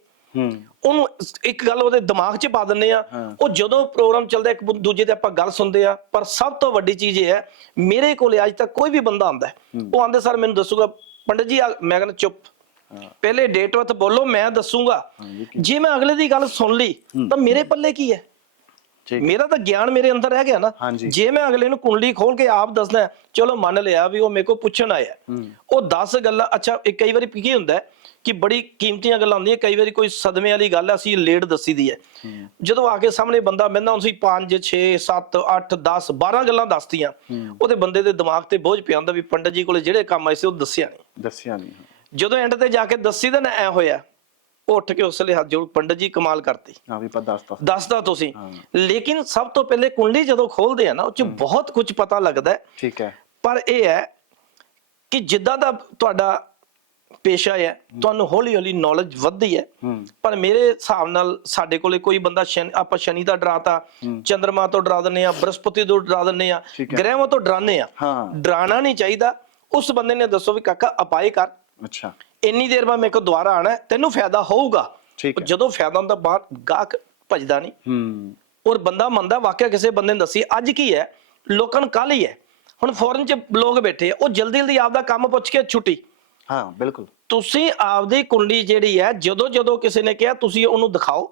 Speaker 2: ਉਹਨੂੰ ਇੱਕ ਗੱਲ ਉਹਦੇ ਦਿਮਾਗ 'ਚ ਪਾ ਦਿੰਨੇ ਆ। ਉਹ ਜਦੋਂ ਪ੍ਰੋਗਰਾਮ ਚੱਲਦਾ ਇੱਕ ਦੂਜੇ ਤੇ ਆਪਾਂ ਗੱਲ ਸੁਣਦੇ ਆ ਪਰ ਸਭ ਤੋਂ ਵੱਡੀ ਚੀਜ਼ ਇਹ ਹੈ ਮੇਰੇ ਕੋਲੇ ਅੱਜ ਤੱਕ ਕੋਈ ਵੀ ਬੰਦਾ ਆਂਦਾ ਉਹ ਆਂਦੇ ਸਰ ਮੈਨੂੰ ਦੱਸੂਗਾ। ਪੰਡਤ ਜੀ ਮੈਂ ਕਹਿੰਦਾ ਚੁੱਪ। ਪਹਿਲੇ ਡੇਟ ਵਤ ਬੋਲੋ ਮੈਂ ਦੱਸੂਗਾ। ਜੇ ਮੈਂ ਅਗਲੇ ਦੀ ਗੱਲ ਸੁਣ ਲਈ ਤਾਂ ਮੇਰੇ ਪੱਲੇ ਕੀ ਹੈ? ਮੇਰਾ ਤਾਂ ਗਿਆਨ ਮੇਰੇ ਅੰਦਰ ਰਹਿ ਗਿਆ ਨਾ। ਜੇ ਮੈਂ ਅਗਲੇ ਨੂੰ ਕੁੰਡਲੀ ਖੋਲ ਕੇ ਆਪ ਦੱਸਣਾ ਹੈ, ਚਲੋ ਮੰਨ ਲਿਆ ਵੀ ਉਹ ਮੇਰੇ ਕੋਲ ਪੁੱਛਣ ਆਇਆ। ਉਹ 10 ਗੱਲਾਂ ਅੱਛਾ ਇਹ ਕਈ ਵਾਰੀ ਕੀ ਹੁੰਦਾ ਕਿ ਬੜੀ ਕੀਮਤੀਆਂ ਗੱਲਾਂ ਹੁੰਦੀਆਂ ਕਈ ਵਾਰੀ ਕੋਈ ਸਦਮੇ ਵਾਲੀ ਗੱਲ ਅਸੀਂ ਲੇਟ ਦੱਸੀ ਦੀ ਹੈ। ਜਦੋਂ ਆ ਕੇ ਸਾਹਮਣੇ ਬੰਦਾ ਬੰਦਾ ਹੁਣ ਸੀ 5 6 7 8 10 12 ਗੱਲਾਂ ਦੱਸਤੀਆਂ। ਉਹਦੇ ਬੰਦੇ ਦੇ ਦਿਮਾਗ ਤੇ ਬੋਝ ਪਿਆ ਹੁੰਦਾ ਵੀ ਪੰਡਤ ਜੀ ਕੋਲੇ ਜਿਹੜੇ ਕੰਮ ਆਏ ਸੀ ਉਹ ਦੱਸਿਆ ਨਹੀਂ।
Speaker 1: ਦੱਸਿਆ ਨਹੀਂ।
Speaker 2: ਜਦੋਂ ਐਂਡ ਤੇ ਜਾ ਕੇ ਦੱਸੀ ਤਾਂ ਨਾ ਐ ਹੋਇਆ। ਉਹ ਉੱਠ ਕੇ ਉਸ ਲਈ ਹੱਥ ਜੋੜ ਪੰਡਤ ਜੀ ਕਮਾਲ ਕਰਤੀ।
Speaker 1: ਹਾਂ ਵੀ ਪਰ ਦੱਸਤਾ।
Speaker 2: ਦੱਸਦਾ ਤੁਸੀਂ। ਲੇਕਿਨ ਸਭ ਤੋਂ ਪਹਿਲੇ ਕੁੰਡਲੀ ਜਦੋਂ ਖੋਲਦੇ ਆ ਨਾ ਉਹ ਚ ਬਹੁਤ ਕੁਝ ਪਤਾ ਲੱਗਦਾ ਹੈ।
Speaker 1: ਠੀਕ ਹੈ।
Speaker 2: ਪਰ ਇਹ ਹੈ ਕਿ ਜਿੱਦਾਂ ਦਾ ਤੁਹਾਡਾ ਪੇਸ਼ਾ ਹੈ ਤੁਹਾਨੂੰ ਹੌਲੀ ਹੌਲੀ ਨੌਲੇਜ ਵੱਧਦੀ ਹੈ। ਪਰ ਮੇਰੇ ਹਿਸਾਬ ਨਾਲ ਸਾਡੇ ਕੋਲੇ ਕੋਈ ਬੰਦਾ ਆਪਾਂ ਸ਼ਨੀ ਦਾ ਡਰਾਤਾ ਚੰ드ਰਮਾ ਤੋਂ ਡਰਾ ਦਿੰਨੇ ਆ ਬ੍ਰਹਸਪਤੀ ਤੋਂ ਡਰਾ ਦਿੰਨੇ ਆ। ਗ੍ਰਹਿਵਾਂ ਤੋਂ ਡਰਾਉਂਦੇ ਆ। ਡਰਾਣਾ ਨਹੀਂ ਚਾਹੀਦਾ। ਉਸ ਬੰਦੇ ਨੇ ਦੱਸੋ ਵੀ ਕਾਕਾ ਅਪਾਏ ਕਰ।
Speaker 1: ਅੱਛਾ।
Speaker 2: ਇੰਨੀ ਦੇਰ ਬਾਅਦ ਮੇਰੇ ਕੋਲ ਦੁਬਾਰਾ ਆਣਾ ਤੈਨੂੰ ਫਾਇਦਾ ਹੋਊਗਾ। ਜਦੋਂ ਫਾਇਦਾ ਹੁੰਦਾ ਬਾਹਰ ਗਾਹਕ ਭਜਦਾ ਨਹੀਂ।
Speaker 1: ਹੂੰ।
Speaker 2: ਔਰ ਬੰਦਾ ਮੰਨਦਾ ਵਾਕਿਆ ਕਿਸੇ ਬੰਦੇ ਨੇ ਦੱਸੀ ਅੱਜ ਕੀ ਹੈ? ਲੋਕਾਂ ਨੂੰ ਕੱਲ ਹੀ ਹੈ। ਹੁਣ ਫੋਰਨ 'ਚ ਲੋਕ ਬੈਠੇ ਆ ਉਹ ਜਲਦੀ ਜਲਦੀ ਆਪਦਾ ਕੰਮ ਪੁੱਛ ਕੇ ਛੁੱਟੀ।
Speaker 1: ਹਾਂ ਬਿਲਕੁਲ।
Speaker 2: ਤੁਸੀਂ ਆਪਦੀ ਕੁੰਡਲੀ ਜਿਹੜੀ ਹੈ ਜਦੋਂ ਜਦੋਂ ਕਿਸੇ ਨੇ ਕਿਹਾ ਤੁਸੀਂ ਉਹਨੂੰ ਦਿਖਾਓ।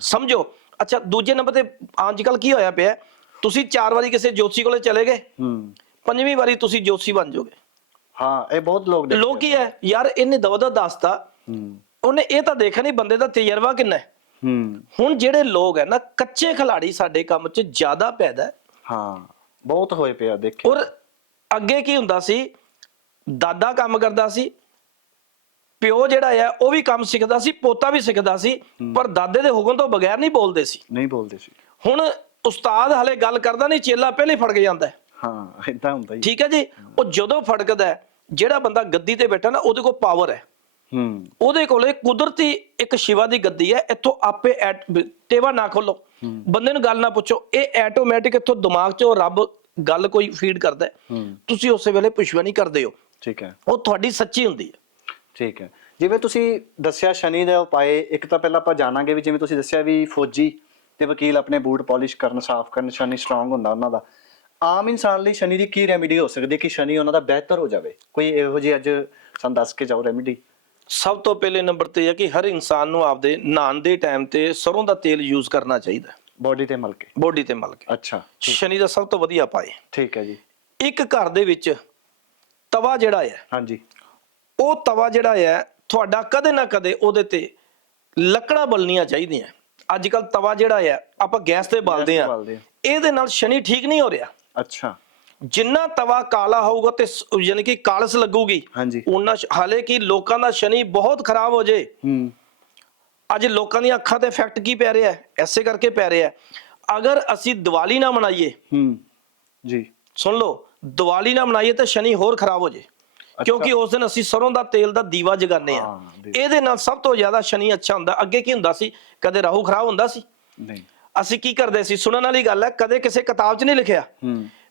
Speaker 2: ਸਮਝੋ। ਅੱਛਾ ਦੂਜੇ ਨੰਬਰ ਤੇ ਅੱਜ ਕੱਲ ਕੀ ਹੋਇਆ ਪਿਆ? ਤੁਸੀਂ ਚਾਰ ਵਾਰੀ ਕਿਸੇ ਜੋਤਸ਼ੀ ਕੋਲੇ ਚਲੇ ਗਏ।
Speaker 1: ਹੂੰ।
Speaker 2: ਪੰਜਵੀਂ ਵਾਰੀ ਤੁਸੀਂ ਜੋਤਸ਼ੀ ਬਣ ਜਾਓਗੇ।
Speaker 1: ਹਾਂ ਇਹ ਬਹੁਤ ਲੋਕ ਦੇਖੇ
Speaker 2: ਲੋਕ ਕੀ ਹੈ। ਯਾਰ ਇਹਨੇ ਦਵਦਾ ਦੱਸਤਾ।
Speaker 1: ਹੂੰ।
Speaker 2: ਉਹਨੇ ਇਹ ਤਾਂ ਦੇਖਿਆ ਨਹੀਂ ਬੰਦੇ ਦਾ ਤਜਰਬਾ ਕਿੰਨਾ ਹੈ।
Speaker 1: ਹੂੰ।
Speaker 2: ਹੁਣ ਜਿਹੜੇ ਲੋਕ ਹੈ ਨਾ ਕੱਚੇ ਖਿਲਾੜੀ ਸਾਡੇ ਕੰਮ 'ਚ ਜ਼ਿਆਦਾ ਪੈਦਾ ਹੈ।
Speaker 1: ਹਾਂ ਬਹੁਤ ਹੋਏ ਪਿਆ ਦੇਖੇ
Speaker 2: ਔਰ ਅੱਗੇ ਕੀ ਹੁੰਦਾ ਸੀ? ਦਾਦਾ ਕੰਮ ਕਰਦਾ ਸੀ। ਪਿਓ ਜਿਹੜਾ ਆ ਉਹ ਵੀ ਕੰਮ ਸਿੱਖਦਾ ਸੀ ਪੋਤਾ ਵੀ ਸਿੱਖਦਾ ਸੀ। ਪਰ ਦਾਦੇ ਦੇ ਹੁਕਮ ਤੋਂ ਬਗੈਰ ਨਹੀਂ ਬੋਲਦੇ ਸੀ।
Speaker 1: ਨਹੀਂ ਬੋਲਦੇ ਸੀ।
Speaker 2: ਹੁਣ ਉਸਤਾਦ ਹਲੇ ਗੱਲ ਕਰਦਾ ਨਹੀਂ ਚੇਲਾ ਪਹਿਲੇ ਫੜਕ ਜਾਂਦਾ ਹੈ।
Speaker 1: ਹਾਂ ਇਦਾਂ ਹੁੰਦਾ ਹੀ
Speaker 2: ਠੀਕ ਹੈ ਜੀ? ਉਹ ਜਦੋਂ ਫੜਕਦਾ ਹੈ, ਜਿਹੜਾ ਬੰਦਾ ਗੱਦੀ ਤੇ ਬੈਠਾ ਨਾ ਉਹਦੇ ਕੋਲ ਪਾਵਰ ਹੈ।
Speaker 1: ਹੂੰ।
Speaker 2: ਉਹਦੇ ਕੋਲੇ ਕੁਦਰਤੀ ਇੱਕ ਸ਼ਿਵਾ ਦੀ ਗੱਦੀ ਹੈ ਇੱਥੋਂ ਆਪੇ ਐਟ- ਬ- ਟੇਵਾ ਨਾ ਖੋਲੋ। ਬੰਦੇ ਨੂੰ ਗੱਲ ਨਾ ਪੁੱਛੋ ਇਹ ਆਟੋਮੈਟਿਕ ਇੱਥੋਂ ਦਿਮਾਗ 'ਚੋਂ ਰੱਬ ਗੱਲ ਕੋਈ ਫੀਡ ਕਰਦਾ ਹੈ।
Speaker 1: ਹੂੰ।
Speaker 2: ਤੁਸੀਂ ਉਸੇ ਵੇਲੇ ਪੁਸ਼ਵਾ ਨਹੀਂ ਕਰਦੇ ਹੋ।
Speaker 1: ਠੀਕ ਹੈ।
Speaker 2: ਉਹ ਤੁਹਾਡੀ ਸੱਚੀ ਹੁੰਦੀ ਹੈ।
Speaker 1: ਠੀਕ ਹੈ। ਜਿਵੇਂ ਤੁਸੀਂ ਦੱਸਿਆ ਸ਼ਨੀ ਦੇ ਉਪਾਏ ਇੱਕ ਤਾਂ ਪਹਿਲਾਂ ਆਪਾਂ ਜਾਣਾਂਗੇ ਵੀ ਜਿਵੇਂ ਤੁਸੀਂ ਦੱਸਿਆ ਵੀ ਫੌਜੀ ਤੇ ਵਕੀਲ ਆਪਣੇ ਬੂਟ ਪਾਲਿਸ਼ ਕਰਨ ਸਾਫ਼ ਕਰਨ ਸ਼ਨੀ ਸਟਰੋਂਗ ਹੁੰਦਾ ਉਹਨਾਂ ਦਾ। ਆਮ ਇਨਸਾਨ ਲਈ ਸ਼ਨੀ ਦੀ ਕੀ ਰੈਮੇਡੀ ਹੋ ਸਕਦੀ ਹੈ ਕਿ ਸ਼ਨੀ ਉਹਨਾਂ ਦਾ ਬਿਹਤਰ ਹੋ ਜਾਵੇ? ਕੋਈ ਇਹੋ ਜਿਹੀ ਅੱਜ ਸਾਨੂੰ ਦੱਸ ਕੇ ਜਾਓ ਰੈਮੇਡੀ
Speaker 2: ਸਭ ਤੋਂ ਪਹਿਲੇ ਨੰਬਰ ਤੇ ਹੈ ਕਿ ਹਰ ਇਨਸਾਨ ਨੂੰ ਆਪਦੇ ਨਹਾਉਣ ਦੇ ਟਾਈਮ ਤੇ ਸਰੋਂ ਦਾ ਤੇਲ ਯੂਜ਼ ਕਰਨਾ ਚਾਹੀਦਾ
Speaker 1: ਬੋਡੀ ਤੇ ਮਲ ਕੇ।
Speaker 2: ਬੋਡੀ ਤੇ ਮਲ ਕੇ।
Speaker 1: ਅੱਛਾ
Speaker 2: ਸ਼ਨੀ ਦਾ ਸਭ ਤੋਂ ਵਧੀਆ ਪਾਏ
Speaker 1: ਠੀਕ ਹੈ ਜੀ।
Speaker 2: ਇੱਕ ਘਰ ਦੇ ਵਿੱਚ ਤਵਾ ਜਿਹੜਾ ਹੈ
Speaker 1: ਹਾਂਜੀ।
Speaker 2: ਉਹ ਤਵਾ ਜਿਹੜਾ ਹੈ ਤੁਹਾਡਾ ਕਦੇ ਨਾ ਕਦੇ ਉਹਦੇ ਤੇ ਲੱਕੜਾਂ ਬਲਣੀਆਂ ਚਾਹੀਦੀਆਂ। ਅੱਜ ਕੱਲ ਤਵਾ ਜਿਹੜਾ ਹੈ ਆਪਾਂ ਗੈਸ ਤੇ ਬਾਲਦੇ ਆ। ਇਹਦੇ ਨਾਲ ਸ਼ਨੀ ਠੀਕ ਨਹੀਂ ਹੋ ਰਿਹਾ।
Speaker 1: ਅੱਛਾ।
Speaker 2: ਜਿੰਨਾ ਤਵਾ ਕਾਲਾ ਹੋਊਗਾ ਤੇ ਸ- ਯਾਨੀ ਕਿ ਕਾਲਸ ਲੱਗੂਗੀ
Speaker 1: ਹਾਂਜੀ।
Speaker 2: ਉਹਨਾਂ ਹਾਲੇ ਕਿ ਲੋਕਾਂ ਦਾ ਸ਼ਨੀ ਬਹੁਤ ਖਰਾਬ ਹੋ ਜੇ।
Speaker 1: ਹੂੰ।
Speaker 2: ਅੱਜ ਲੋਕਾਂ ਦੀਆਂ ਅੱਖਾਂ ਤੇ ਇਫੈਕਟ ਕੀ ਪੈ ਰਿਹਾ ਹੈ? ਐਸੇ ਕਰਕੇ ਪੈ ਰਿਹਾ ਹੈ। ਅਗਰ ਅਸੀਂ ਦੀਵਾਲੀ ਨਾ ਮਨਾਈਏ
Speaker 1: ਹੂੰ। ਜੀ।
Speaker 2: ਸੁਣ ਲਓ ਦੀਵਾਲੀ ਨਾ ਮਨਾਈਏ ਤਾਂ ਸ਼ਨੀ ਹੋਰ ਖਰਾਬ ਹੋ ਜੇ। ਕਿਉਂਕਿ ਉਸ ਦਿਨ ਅਸੀਂ ਸਰੋਂ ਦਾ ਤੇਲ ਦਾ ਦੀਵਾ ਜਗਾਉਂਦੇ ਆ
Speaker 1: ਹਾਂ,
Speaker 2: ਇਹਦੇ ਨਾਲ ਸਭ ਤੋਂ ਜ਼ਿਆਦਾ ਸ਼ਨੀ ਅੱਛਾ ਹੁੰਦਾ। ਅੱਗੇ ਕੀ ਹੁੰਦਾ ਸੀ? ਕਦੇ ਰਾਹੂ ਖਰਾਬ ਹੁੰਦਾ ਸੀ?
Speaker 1: ਨਹੀਂ।
Speaker 2: ਅਸੀਂ ਕੀ ਕਰਦੇ ਸੀ? ਸੁਣਨ ਵਾਲੀ ਗੱਲ ਹੈ ਕਦੇ ਕਿਸੇ ਕਿਤਾਬ 'ਚ ਨਹੀਂ ਲਿਖਿਆ।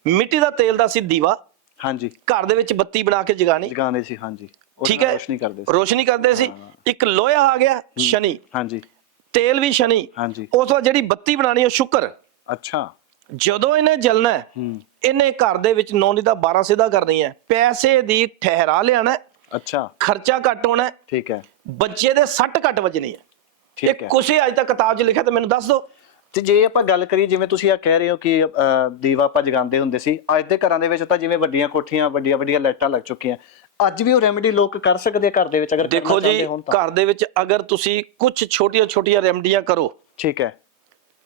Speaker 2: ਮਿੱਟੀ ਦਾ ਤੇਲ ਦਾ ਸੀ ਦੀਵਾ।
Speaker 1: ਹਾਂਜੀ।
Speaker 2: ਘਰ ਦੇ ਵਿੱਚ ਬੱਤੀ ਬਣਾ ਕੇ ਜਗਾਣੀ
Speaker 1: ਜਗਾਣੇ ਸੀ ਹਾਂਜੀ।
Speaker 2: ਠੀਕ ਹੈ?
Speaker 1: ਰੋਸ਼ਨੀ ਕਰਦੇ ਸੀ।
Speaker 2: ਰੋਸ਼ਨੀ ਕਰਦੇ ਸੀ। ਇੱਕ ਲੋਹਾ ਆ ਗਿਆ ਸ਼ਨੀ।
Speaker 1: ਹਾਂਜੀ।
Speaker 2: ਤੇਲ ਵੀ ਸ਼ਨੀ।
Speaker 1: ਹਾਂਜੀ।
Speaker 2: ਉਸ ਤੋਂ ਜਿਹੜੀ ਬੱਤੀ ਬਣਾਣੀ ਉਹ ਸ਼ੁਕਰ।
Speaker 1: ਅੱਛਾ।
Speaker 2: ਜਦੋਂ ਇਹਨੇ ਜਲਣਾ ਇਹਨੇ ਘਰ ਦੇ ਵਿੱਚ ਨੌ ਦੀ ਦਾ 12 ਸਿੱਧਾ ਕਰਨੀ ਹੈ। ਪੈਸੇ ਦੀ ਠਹਿਰਾ ਲਿਆਣਾ
Speaker 1: ਅੱਛਾ।
Speaker 2: ਖਰਚਾ ਘੱਟ ਹੋਣਾ
Speaker 1: ਠੀਕ ਹੈ।
Speaker 2: ਬੱਚੇ ਦੇ ਸੱਟ ਘੱਟ ਵੱਜਣੀ ਹੈ।
Speaker 1: ਠੀਕ
Speaker 2: ਇਹ
Speaker 1: ਹੈ।
Speaker 2: ਕੁਛ ਅੱਜ ਤੱਕ ਕਿਤਾਬ 'ਚ ਲਿਖਿਆ ਤਾਂ ਮੈਨੂੰ ਦੱਸ ਦਿਓ।
Speaker 1: ਤੇ ਜੇ ਆਪਾਂ ਗੱਲ ਕਰੀਏ ਜਿਵੇਂ ਤੁਸੀਂ ਆ ਕਹਿ ਰਹੇ ਹੋ ਕਿ ਦੀਵਾ ਆਪਾਂ ਜਗਾਉਂਦੇ ਹੁੰਦੇ ਸੀ ਅੱਜ ਦੇ ਘਰਾਂ ਦੇ ਵਿੱਚ ਤਾਂ ਜਿਵੇਂ ਵੱਡੀਆਂ ਕੋਠੀਆਂ ਵੱਡੀਆਂ ਵੱਡੀਆਂ ਲਾਈਟਾਂ ਲੱਗ ਚੁੱਕੀਆਂ। ਅੱਜ ਵੀ ਉਹ ਰੈਮੇਡੀ ਲੋਕ ਕਰ ਸਕਦੇ ਆ ਘਰ ਦੇ ਵਿੱਚ ਅਗਰ ਕਰਨਾ
Speaker 2: ਦੇਖੋ ਜੀ
Speaker 1: ਚਾਹੁੰਦੇ ਹੋਣ ਤਾਂ।
Speaker 2: ਘਰ ਦੇ ਵਿੱਚ ਅਗਰ ਤੁਸੀਂ ਕੁਝ ਛੋਟੀਆਂ ਛੋਟੀਆਂ ਰੈਮਡੀਆਂ ਕਰੋ।
Speaker 1: ਠੀਕ ਹੈ।